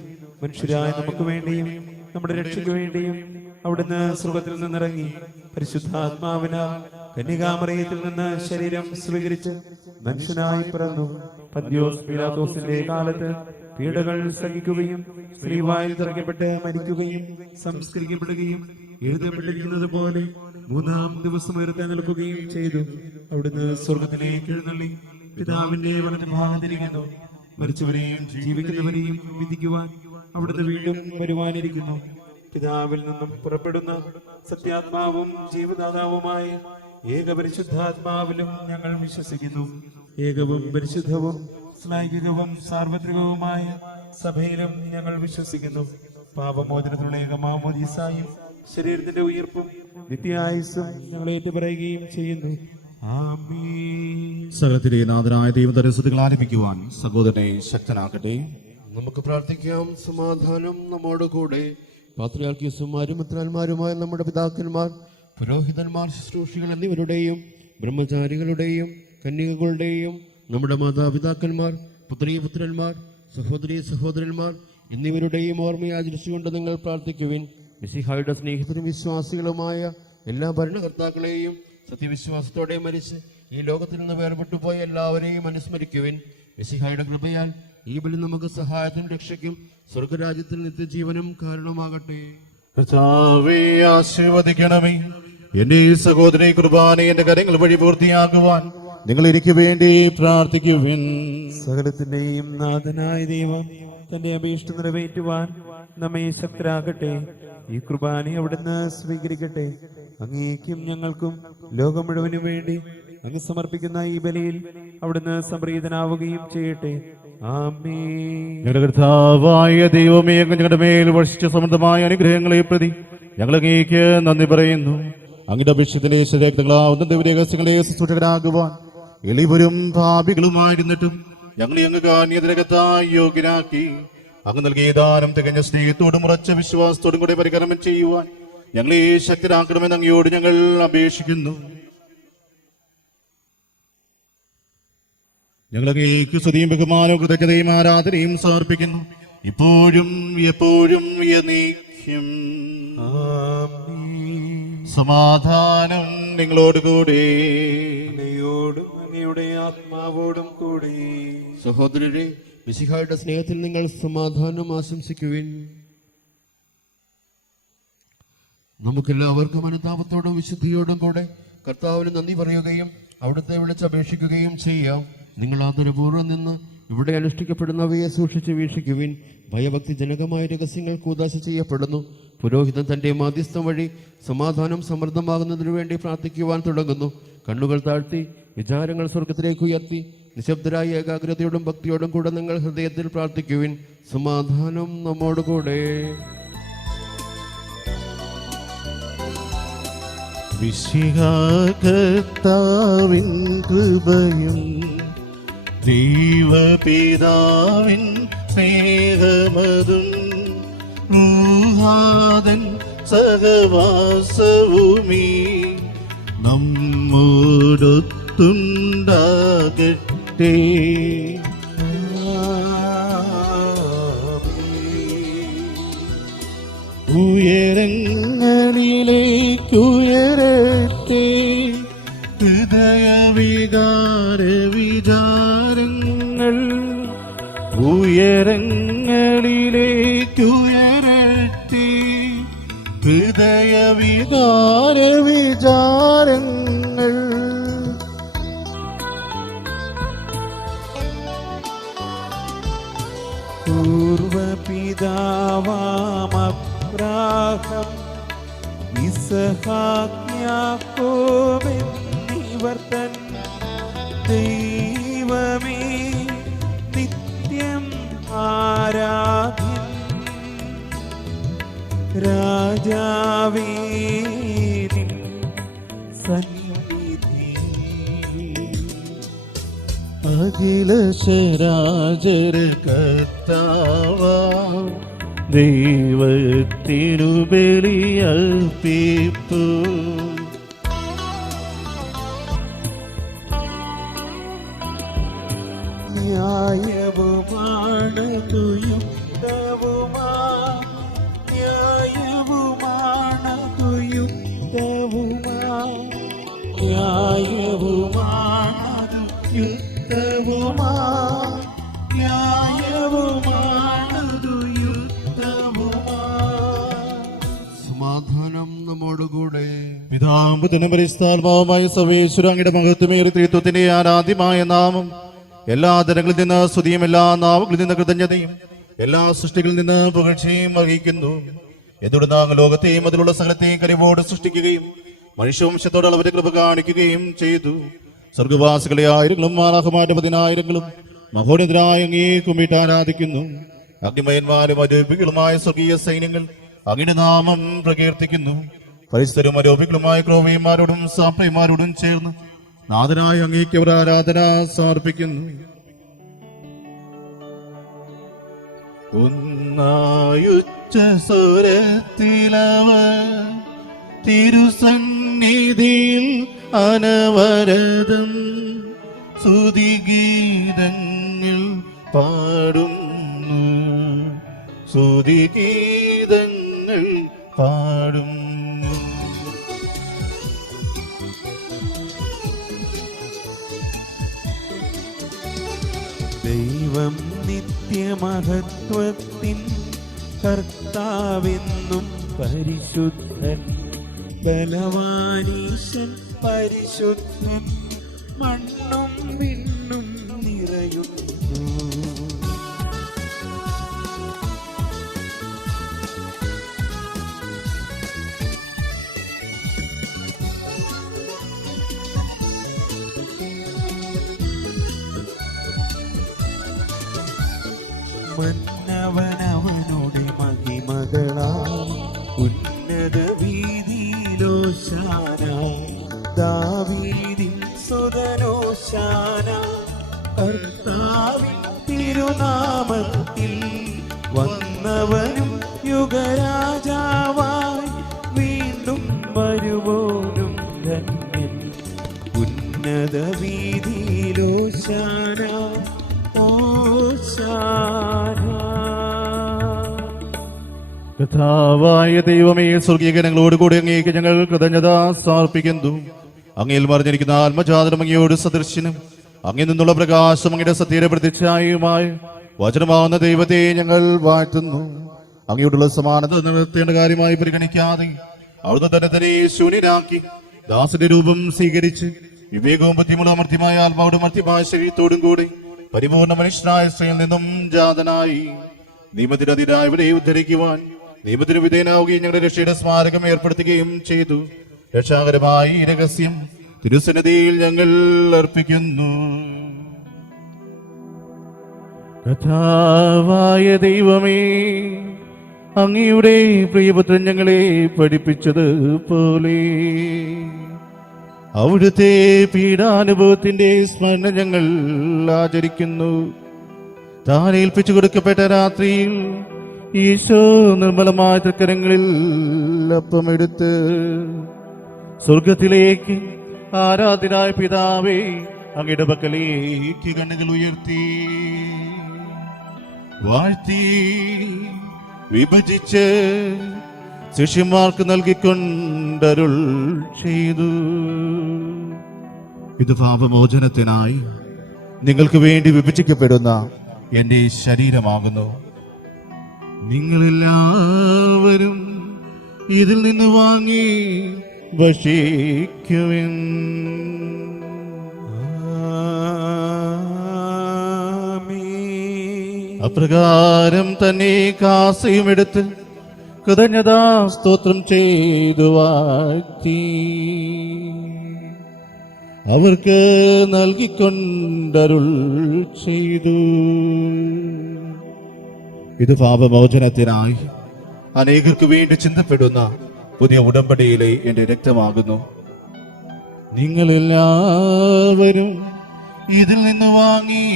മനുഷ്യരായ നമുക്ക് വേണ്ടിയും നമ്മുടെ രക്ഷയ്ക്ക് വേണ്ടിയും അവിടുന്ന് സ്വർഗ്ഗത്തിൽ നിന്നിറങ്ങി പരിശുദ്ധാത്മാവിനാൽ കന്യകാമറിയത്തിൽ നിന്ന് ശരീരം സ്വീകരിച്ച് മനുഷ്യനായി പിറന്നു. പന്ത്യോസ് പീലാത്തോസിന്റെ കാലത്ത് പീഡകൾ സഹിക്കുകയും സ്ത്രീവായിൽ തിറക്കപ്പെട്ട് മരിക്കുകയും സംസ്കരിക്കപ്പെടുകയും എഴുതപ്പെട്ടിരിക്കുന്നത് പോലെ 3-ാം ദിവസം ഉയർത്തെഴുന്നേൽക്കുകയും ചെയ്തു. അവിടുന്ന് സ്വർഗത്തിലേക്ക് എഴുന്നള്ളി പിതാവിന്റെ വലതുഭാഗത്തിരിക്കുന്നു. മരിച്ചവരെയും ജീവിക്കുന്നവരെയും വിധിക്കുവാൻ അവിടുന്ന് വീണ്ടും വരുവാനിരിക്കുന്നു. പിതാവിൽ നിന്നും പുറപ്പെടുന്ന സത്യാത്മാവും ജീവദാതാവുമായ ഏകപരിശുദ്ധാത്മാവിലും ഞങ്ങൾ വിശ്വസിക്കുന്നു. ഏകവും പരിശുദ്ധവും ശ്ലൈംഗികവും സാർവത്രികവുമായ സഭയിലും ഞങ്ങൾ വിശ്വസിക്കുന്നു. പാപമോചനത്തിനുള്ള ഏകമാമോദീസായും ശരീരത്തിന്റെ ഉയർപ്പും നിത്യായുസ്സും ഞങ്ങൾ ഏറ്റുപറയുകയും ചെയ്യുന്നു. ആമേൻ. സകലത്തിലെ നാഥനായ ദൈവതരസ്തുതികൾ ആലപിക്കുവാൻ സഹോദരനെ ശക്തനാക്കട്ടെ. നമുക്ക് പ്രാർത്ഥിക്കാം. സമാധാനം നമ്മോട് കൂടെ. പാത്രിയാർക്കീസുമാരും മിത്രാന്മാരുമായ നമ്മുടെ പിതാക്കന്മാർ, പുരോഹിതന്മാർ, ശുശ്രൂഷികൾ എന്നിവരുടെയും ബ്രഹ്മചാരികളുടെയും കന്യകകളുടെയും നമ്മുടെ മാതാപിതാക്കന്മാർ, പുത്രീപുത്രന്മാർ, സഹോദരീ സഹോദരന്മാർ എന്നിവരുടെയും ഓർമ്മയെ ആചരിച്ചുകൊണ്ട് നിങ്ങൾ പ്രാർത്ഥിക്കുവിൻ. മിശിഹായുടെ സ്നേഹിതരും വിശ്വാസികളുമായ എല്ലാ ഭരണകർത്താക്കളെയും സത്യവിശ്വാസത്തോടെ മരിച്ച് ഈ ലോകത്തിൽ നിന്ന് വേർപെട്ടു പോയ എല്ലാവരെയും അനുസ്മരിക്കുവിൻ. മിശിഹായുടെ കൃപയാൽ ഈ ബലി നമുക്ക് സഹായത്തിനും രക്ഷയ്ക്കും സ്വർഗരാജ്യത്തിൽ നിത്യജീവനും കാരണമാകട്ടെ. കർത്താവേ, ആശീർവദിക്കണമേ. എന്റെ ഈ സഹോദരി കുർബാന എന്റെ കരങ്ങൾ വഴി പൂർത്തിയാക്കുവാൻ നിങ്ങൾ എനിക്ക് വേണ്ടി പ്രാർത്ഥിക്കുവിൻ. സകലത്തിന്റെയും നാഥനായ ദൈവം തന്റെ അഭീഷ്ട നിറവേറ്റുവാൻ നമ്മെ ശക്തരാകട്ടെ. ഈ കുർബാന അവിടുന്ന് സ്വീകരിക്കട്ടെ. അങ്ങേക്കും ഞങ്ങൾക്കും ലോകം മുഴുവനും വേണ്ടി അങ്ങ് സമർപ്പിക്കുന്ന ഈ ബലിയിൽ അവിടുന്ന് സംപ്രീതനാവുകയും ചെയ്യട്ടെ. ആമേൻ. ഞങ്ങളുടെ കർത്താവായ ദൈവമേ, അങ്ങ് ഞങ്ങളുടെ മേൽ വർഷിച്ച സമൃദ്ധമായ അനുഗ്രഹങ്ങളെ പ്രതി ഞങ്ങൾ അങ്ങേക്ക് നന്ദി പറയുന്നു. അങ്ങയുടെ അഭിഷേകത്തിന്റെ ശരീരങ്ങളാവുന്ന ദൈവരഹസ്യങ്ങളെ ശുശ്രൂഷകരാകുവാൻ എളിവരും പാപികളുമായിരുന്നിട്ടും ഞങ്ങളെ അങ്ങ് കാന്യതിരകത്തായി യോഗ്യനാക്കി. അങ്ങ് നൽകിയ ദാനം തികഞ്ഞ സ്നേഹത്തോടും ഉറച്ച വിശ്വാസത്തോടും കൂടെ പരികർമ്മം ചെയ്യുവാൻ ഞങ്ങളെ ശക്തരാക്കണമെന്ന് അങ്ങയോട് ഞങ്ങൾ അപേക്ഷിക്കുന്നു. ഞങ്ങൾ അങ്ങേക്ക് സ്തുതിയും ബഹുമാനവും കൃതജ്ഞതയും ആരാധനയും സമർപ്പിക്കുന്നു, ഇപ്പോഴും എപ്പോഴും എന്നേക്കും. സമാധാനം നിങ്ങളോടുകൂടെ. അങ്ങയോടും അങ്ങയുടെ ആത്മാവോടും കൂടി. സഹോദരരെ, മിശിഹായുടെ സ്നേഹത്തിൽ നിങ്ങൾ സമാധാനം ആശംസിക്കുവിൻ. നമുക്കെല്ലാവർക്കും അനുതാപത്തോടും വിശുദ്ധിയോടും കൂടെ കർത്താവിന് നന്ദി പറയുകയും അവിടുത്തെ വിളിച്ചപേക്ഷിക്കുകയും ചെയ്യാം. നിങ്ങൾ ആദരപൂർവ്വം നിന്ന് ഇവിടെ അനുഷ്ഠിക്കപ്പെടുന്നവയെ സൂക്ഷിച്ച് വീക്ഷിക്കുവിൻ. ഭയഭക്തിജനകമായ രഹസ്യങ്ങൾ കൂദാശ ചെയ്യപ്പെടുന്നു. പുരോഹിതൻ തന്റെ മാധ്യസ്ഥം വഴി സമാധാനം സമൃദ്ധമാകുന്നതിനു വേണ്ടി പ്രാർത്ഥിക്കുവാൻ തുടങ്ങുന്നു. കണ്ണുകൾ താഴ്ത്തി വിചാരങ്ങൾ സ്വർഗത്തിലേക്ക് ഉയർത്തി നിശബ്ദരായ ഏകാഗ്രതയോടും ഭക്തിയോടും കൂടെ നിങ്ങൾ ഹൃദയത്തിൽ പ്രാർത്ഥിക്കുവിൻ. സമാധാനം നമ്മോടുകൂടെ. വിശിഹാകർത്താവിൻ കൃപയും ദൈവപിതാവിൻ സ്നേഹമതും റൂഹാദൻ സഹവാസവുമീ നമ്മോടൊത്തുണ്ടാകട്ടെ. ഉയരങ്ങളിലേക്കുയരട്ടെ ഹൃദയവികാര വിചാരങ്ങൾ. ഉയരങ്ങളിലേക്കുയരട്ടെ ഹൃദയവികാര വിചാരങ്ങൾ പൂർവപിതാവാമബ്രാഹം ഇസ്ഹാക്ക് യാക്കോബ് എന്നിവർ തൻ ദൈവമേ നിത്യം ആരാധ്യൻ രാജാവേ നിൻ സന്നിധി അഖില ശരാചര കർത്താവാം ദൈവത്തിനു ബലിയർപ്പിപ്പു. ന്യായവുമാണതു യുക്തവുമാ ന്യായവുമാണതു യുക്തവുമാ ന്യായവുമാണതു യുക്തവുമാ ന്യായവുമാണതു യുക്തവുമാ. സമാധാനം നമ്മോടുകൂടെ. പിതാമ്പുതനും പരിസ്ഥാത്മാവുമായ സർവേശ്വര അങ്ങയുടെ മഹത്വമേറി ത്രിത്വത്തിന്റെ ആരാധ്യമായ നാമം എല്ലാ തരങ്ങളിൽ നിന്ന് സ്തുതിയും എല്ലാ നാവുകളിൽ നിന്ന് കൃതജ്ഞതയും എല്ലാ സൃഷ്ടികളിൽ നിന്ന് പുകഴ്ചയും അറിയിക്കുന്നു. എന്തുകൊണ്ടാ ലോകത്തെയും അതിലുള്ള സകലത്തെയും കരിവോട് സൃഷ്ടിക്കുകയും മനുഷ്യവംശത്തോട് അവരുടെ കൃപ കാണിക്കുകയും ചെയ്തു. സ്വർഗവാസികളെ ആയിരങ്ങളും മാലാഖമാരുടെ പതിനായിരങ്ങളും മഹോന്നതരായ അങ്ങേ കുമ്മിട്ട് ആരാധിക്കുന്നു. അഗ്നിമയന്മാരും അരൂപികളുമായ സ്വർഗീയ സൈന്യങ്ങൾ അങ്ങയുടെ നാമം പ്രകീർത്തിക്കുന്നു. പരിസ്ഥരും അരോപികളുമായ ക്രോവിയന്മാരോടും സാപ്രയന്മാരോടും ചേർന്ന് നാഥനായ അങ്ങേക്ക് അവർ ആരാധന സമർപ്പിക്കുന്നു. ഒന്നായുച്ച സ്വരത്തിലവർ തിരുസന്നിധിയിൽ അനവരതം സ്തുതിഗീതങ്ങൾ പാടുന്നു. സ്തുതിഗീതങ്ങൾ പാടുന്നു. ദൈവം നിത്യമഹത്വത്തിൻ കർത്താവെന്നും പരിശുദ്ധൻ ബലവാനീശൻ പരിശുദ്ധൻ മണ്ണും വിണ്ണും നിറയുന്നു. മന്നവനവനുടെ മഹിമകളാ ഉന്നത വീതിയിലോശാന ദാവീദിൻ സുതനോശാന കർത്താവിൻ തിരുനാമത്തിൽ വന്നവനും യുഗരാജാവായി വീണ്ടും വരുവോനും ധന്യൻ ഉന്നത വീതിയിലോശാന കഥാവായ ദൈവമേ, സ്വർഗീയഗണങ്ങളോടുകൂടി അങ്ങേക്ക് ഞങ്ങൾ കൃതജ്ഞത സമർപ്പിക്കുന്നു. അങ്ങയിൽ മറിഞ്ഞിരിക്കുന്ന ആത്മജാതനം അങ്ങയോട് സദൃശ്യനും അങ്ങിൽ നിന്നുള്ള പ്രകാശം അങ്ങയുടെ സത്യയുടെ പ്രതിച്ഛായയുമായ വചനമാവുന്ന ദൈവത്തെ ഞങ്ങൾ വാഴ്ത്തുന്നു. അങ്ങയോടുള്ള സമാനത നിവർത്തേണ്ട കാര്യമായി പരിഗണിക്കാതെ അവിടുന്ന് തന്നെ ശൂന്യനാക്കി ദാസന്റെ രൂപം സ്വീകരിച്ച് വിവേകവും ബുദ്ധിമുള്ള അമർത്യമായ ആത്മാവുടെ മർത്യമായ ശരീരത്തോടും കൂടി പരിപൂർണ മനുഷ്യനായ സ്ത്രീയിൽ നിന്നും ജാതനായി നിയമത്തിനെതിരായ ഇവരെ ഉദ്ധരിക്കുവാൻ നിയമത്തിന് വിധേയനാവുകയും ഞങ്ങളുടെ രക്ഷയുടെ സ്മാരകം ഏർപ്പെടുത്തുകയും ചെയ്തു. രക്ഷാകരമായ ഈ രഹസ്യം തിരുസന്നിധിയിൽ ഞങ്ങൾ അർപ്പിക്കുന്നു. കഥാവായ ദൈവമേ, അങ്ങയുടെ പ്രിയപുത്രൻ ഞങ്ങളെ പഠിപ്പിച്ചത് പോലെ അവിടുത്തെ പീഡാനുഭവത്തിന്റെ സ്മരണ ഞങ്ങൾ ആചരിക്കുന്നു. താൻ ഏൽപ്പിച്ചു കൊടുക്കപ്പെട്ട രാത്രിയിൽ ഈശോ നിർമ്മലമായ തൃക്കരങ്ങളിൽ അപ്പമെടുത്ത് സ്വർഗത്തിലേക്ക് ആരാധനായ പിതാവേ അങ്ങയുടെ പക്കലേക്ക് കണ്ണുകൾ ഉയർത്തി വാഴ്ത്തി വിഭജിച്ച് ശിഷ്യന്മാർക്ക് നൽകിക്കൊണ്ടരുൾ ചെയ്തു. ഇത് പാപമോചനത്തിനായി നിങ്ങൾക്ക് വേണ്ടി വിഭജിക്കപ്പെടുന്ന എന്റെ ശരീരമാകുന്നു. നിങ്ങളെല്ലാവരും ഇതിൽ നിന്ന് വാങ്ങി ഭക്ഷിക്കുവിൻ. അപ്രകാരം തന്നെ കാസയും എടുത്ത് കൃതജ്ഞതാ സ്തോത്രം ചെയ്തു വാഴ്ത്തി അവർക്ക് നൽകിക്കൊണ്ടരുൾ ചെയ്തു. ഇത് പാപമോചനത്തിനായി അനേകർക്ക് വേണ്ടി ചിന്തപ്പെടുന്ന പുതിയ ഉടമ്പടിയിലെ എന്റെ രക്തമാകുന്നു. നിങ്ങളെല്ലാവരും ഇതിൽ നിന്ന് വാങ്ങി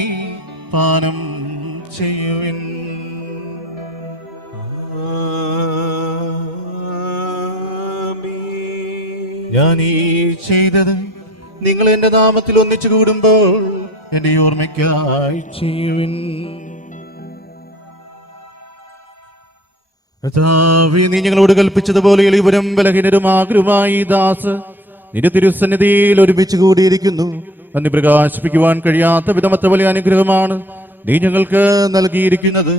പാനം ചെയ്യുവിൻ. ഞാൻ ഈ ചെയ്തത് നിങ്ങൾ എന്റെ നാമത്തിൽ ഒന്നിച്ചു കൂടുമ്പോൾ എന്റെ ഓർമ്മയ്ക്കായി ചെയ്യുവിൻ. കർത്താവേ, നീ ഞങ്ങളോട് കൽപ്പിച്ചതുപോലെ എളിവരും ബലഹീനരും ആഗ്രഹമായി ദാസ് നിന്റെ തിരുസന്നിധിയിൽ ഒരുമിച്ച് കൂടിയിരിക്കുന്നു. അന്ന് പ്രകാശിപ്പിക്കുവാൻ കഴിയാത്ത വിധമത്ര വലിയ അനുഗ്രഹമാണ് നീ ഞങ്ങൾക്ക് നൽകിയിരിക്കുന്നത്.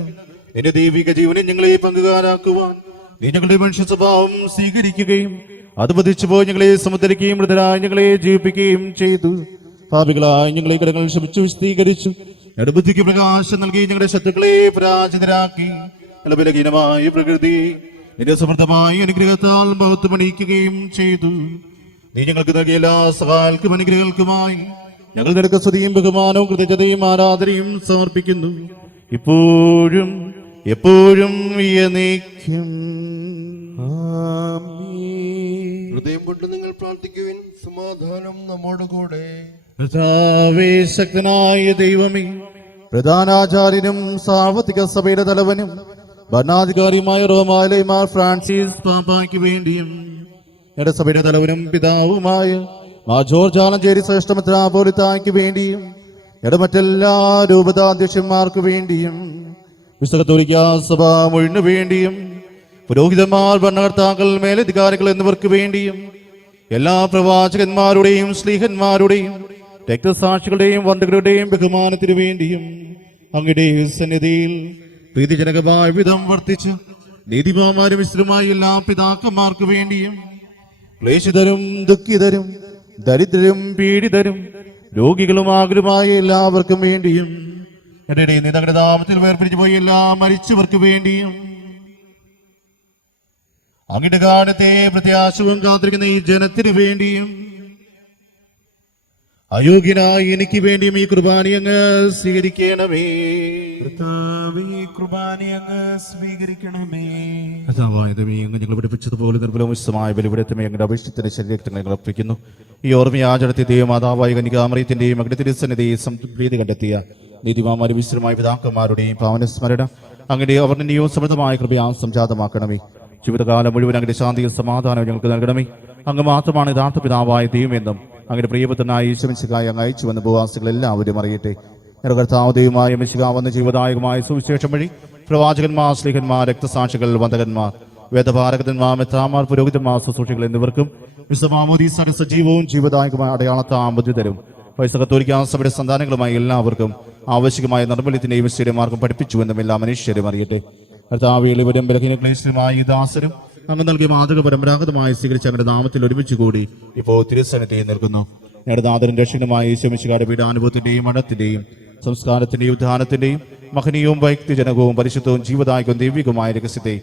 നിന്റെ ദൈവിക ജീവനെ ഞങ്ങളെ പങ്കുകാരാക്കുവാൻ നീ ഞങ്ങളുടെ മനുഷ്യ സ്വഭാവം സ്വീകരിക്കുകയും അത് വധിച്ചുപോയി ഞങ്ങളെ സമുദ്രിക്കുകയും മൃതരായി ഞങ്ങളെ ജീവിപ്പിക്കുകയും ചെയ്തു. പാപികളായി ഞങ്ങളെ കടങ്ങൾ ക്ഷമിച്ചു വിശദീകരിച്ചു. ഞങ്ങളുടെ ബുദ്ധിക്ക് പ്രകാശം നൽകി ഞങ്ങളുടെ ശത്രുക്കളെ പരാജിതരാക്കി. ഞങ്ങളുടെ ബലഹീനമായ പ്രകൃതി നിന്റെ സമൃദ്ധമായ അനുഗ്രഹത്താൽ ബഹുത്വമണിയിക്കുകയും ചെയ്തു. നീ ഞങ്ങൾക്ക് നൽകിയ എല്ലാ സഹായങ്ങൾക്കും അനുഗ്രഹങ്ങൾക്കുമായി ഞങ്ങൾ നിനക്ക് സ്തുതിയും ബഹുമാനവും കൃതജ്ഞതയും ആരാധനയും സമർപ്പിക്കുന്നു, ഇപ്പോഴും എപ്പോഴും എന്നേക്കും. ഹൃദയം കൊണ്ട് നിങ്ങൾ പ്രാർത്ഥിക്കുവിൻ. സമാധാനം നമ്മോട് കൂടെ. കർത്താവേ, ശക്തനായ ദൈവമേ, പ്രധാനാചാര്യനും സാർവത്രിക സഭയുടെ തലവനും ഭരണാധികാരിയുമായ റോമായിലെ മാർ ഫ്രാൻസിസ് പാപ്പായ്ക്ക് വേണ്ടിയും ഞങ്ങളുടെ സഭയുടെ തലവനും പിതാവുമായ മാർ ജോർജ് ആലഞ്ചേരി ശ്രേഷ്ഠ മെത്രാപ്പോലിത്തായ്ക്ക് വേണ്ടിയും ഞങ്ങളുടെ മറ്റെല്ലാ രൂപതാധ്യക്ഷന്മാർക്ക് വേണ്ടിയും വിശുദ്ധ കത്തോലിക്കാ സഭ മുഴുവനു വേണ്ടിയും പുരോഹിതന്മാർ, ഭരണകർത്താക്കൾ, മേലധികാരികൾ എന്നിവർക്ക് വേണ്ടിയും എല്ലാ പ്രവാചകന്മാരുടെയും സ്ലീഹന്മാരുടെയും രക്തസാക്ഷികളുടെയും വന്ദകരുടെയും ബഹുമാനത്തിനു വേണ്ടിയും അങ്ങയുടെ സന്നിധിയിൽ പ്രീതിജനകമായ വിധം വർത്തിച്ച് നീതിമാന്മാരും വിശ്രമായ എല്ലാ പിതാക്കന്മാർക്ക് വേണ്ടിയും ക്ലേശിതരും ദുഃഖിതരും ദരിദ്രരും പീഡിതരും രോഗികളും ആകുലമായ എല്ലാവർക്കും വേണ്ടിയും എന്റെ നിങ്ങളുടെ നാമത്തിൽ വേർപിരിച്ചു പോയി എല്ലാ മരിച്ചവർക്ക് വേണ്ടിയും അങ്ങയുടെ കാലത്തെ പ്രത്യാശവും കാത്തിരിക്കുന്ന ഈ ജനത്തിനു വേണ്ടിയും അയോഗ്യനായി എനിക്ക് വേണ്ടിയും ഈ കുർബാന അങ്ങ് സ്വീകരിക്കണമേ. സ്വീകരിക്കണമേ. ഞങ്ങൾ പഠിപ്പിച്ചതുപോലെ നിർമ്മലവും വിശുദ്ധമായ ബലിപീഠത്തിനെ ഞങ്ങളുടെ അഭിഷ്ടത്തിന്റെ ശരീരത്തെ ഞങ്ങൾ അർപ്പിക്കുന്നു. ഈ ഓർമ്മയാചരണത്തിന്റെയും മാതാവായ കന്യകാമറിയത്തിന്റെയും മകളുടെ തിരുസന്നിധിയെ സംപ്രീതി കണ്ടെത്തിയ നീതിമാന്മാരും വിശ്വമായ പിതാക്കന്മാരുടെയും പാവനസ്മരണ അങ്ങയുടെ അവർണ്ണനീയവും സമൃദ്ധമായ കൃപയാൽ സംജാതമാക്കണമേ. ജീവിതകാലം മുഴുവൻ അങ്ങയുടെ ശാന്തിയും സമാധാനവും ഞങ്ങൾക്ക് നൽകണമേ. അങ്ങ് മാത്രമാണ് യഥാർത്ഥ പിതാവായ ദൈവമെന്നും അങ്ങയുടെ പ്രിയപുത്രനായ ഈശ്വരൻസിക്കായി അങ്ങ് അയച്ചുവെന്ന് ഭൂവാസികൾ എല്ലാവരും അറിയട്ടെ. ഞങ്ങളുടെ കർത്താവ് ദൈവമായ മിശിഹ വന്ന ജീവദായകമായ സുവിശേഷം വഴി പ്രവാചകന്മാർ, സ്ലീഹന്മാർ, രക്തസാക്ഷികൾ, വന്ദകന്മാർ, വേദപാരകന്മാർ, മെത്രാന്മാർ, പുരോഹിതന്മാർ, ശുശ്രൂഷികൾ എന്നിവർക്കും വിശ്വമാമോദീസയുടെ സജീവവും ജീവദായകമായ അടയാളത്താം ബുദ്ധി തരും. കത്തോലിക്കാ സഭയുടെ സന്താനങ്ങളുമായി എല്ലാവർക്കും ആവശ്യമായ നിർമ്മല്യത്തിന്റെയും ശരീരമാർഗം പഠിപ്പിച്ചുവെന്നും എല്ലാ മനുഷ്യരും അറിയട്ടെ. കർത്താവ് എളിവരും ബലഹീന ക്ലേശനുമായ ഈ ദാസരും അങ്ങ് നൽകിയ മാതൃക പരമ്പരാഗതമായി സ്വീകരിച്ച് അങ്ങയുടെ നാമത്തിൽ ഒരുമിച്ച് കൂടി ഇപ്പോൾ തിരുസന്നിധിയിൽ നിൽക്കുന്നു. ഞങ്ങളുടെ നാഥനും രക്ഷകനുമായ ഈശോമിശിഹായുടെ പീഡാനുഭവത്തിന്റെയും മരണത്തിന്റെയും സംസ്കാരത്തിന്റെയും ഉദ്ധാനത്തിന്റെയും മഹനീയവും വ്യക്തിജനകവും പരിശുദ്ധവും ജീവദായകവും ദൈവികവുമായ രഹസ്യത്തെ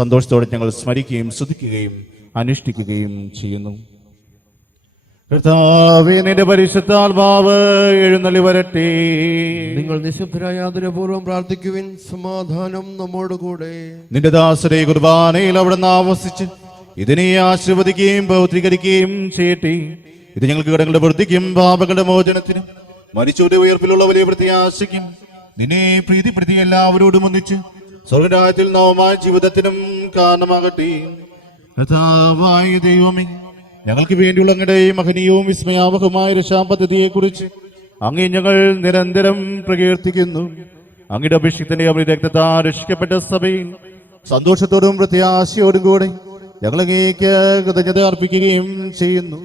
സന്തോഷത്തോടെ ഞങ്ങൾ സ്മരിക്കുകയും സ്തുതിക്കുകയും അനുഷ്ഠിക്കുകയും ചെയ്യുന്നു. കർത്താവേ, നിന്റെ പരിശുദ്ധാത്മാവ് എഴുന്നള്ളി വരട്ടെ. നിങ്ങൾ നിശബ്ദരായ ആദരപൂർവ്വം പ്രാർത്ഥിക്കുവിൻ. സമാധാനം നമ്മോട് കൂടെ. നിന്റെ ദാസരെ കുർബാനയിൽ അവിടുന്ന് ആവസിച്ച് ഇതിനെ ആശീർവദിക്കുകയും പൗത്രീകരിക്കുകയും ചെയ്യട്ടെ. ഇത് ഞങ്ങൾക്ക് കടങ്ങളുടെ വൃത്തിക്കും പാപങ്ങളുടെ മോചനത്തിനും മരിച്ചവരുടെ ഉയർപ്പിലുള്ള വലിയ പ്രത്യാശയ്ക്കും നിന്നെ പ്രീതിപ്പെടുത്തി എല്ലാവരോടും ഒന്നിച്ച് സ്വർഗരാജ്യത്തിൽ നവമായ ജീവിതത്തിനും കാരണമാകട്ടെ. കർത്താവായ ദൈവമേ, ഞങ്ങൾക്ക് വേണ്ടിയുള്ള അങ്ങയുടെ മഹനീയവും വിസ്മയാവഹമായ രക്ഷാപദ്ധതിയെ കുറിച്ച് അങ്ങേ ഞങ്ങൾ നിരന്തരം പ്രകീർത്തിക്കുന്നു. അങ്ങയുടെ അഭിഷിക്തന്റെ അവരുടെ രക്തത്താൽ രക്ഷിക്കപ്പെട്ട സഭയിൽ സന്തോഷത്തോടും പ്രത്യാശയോടും കൂടെ ഞങ്ങൾ അങ്ങേക്ക് കൃതജ്ഞത അർപ്പിക്കുകയും ചെയ്യുന്നു.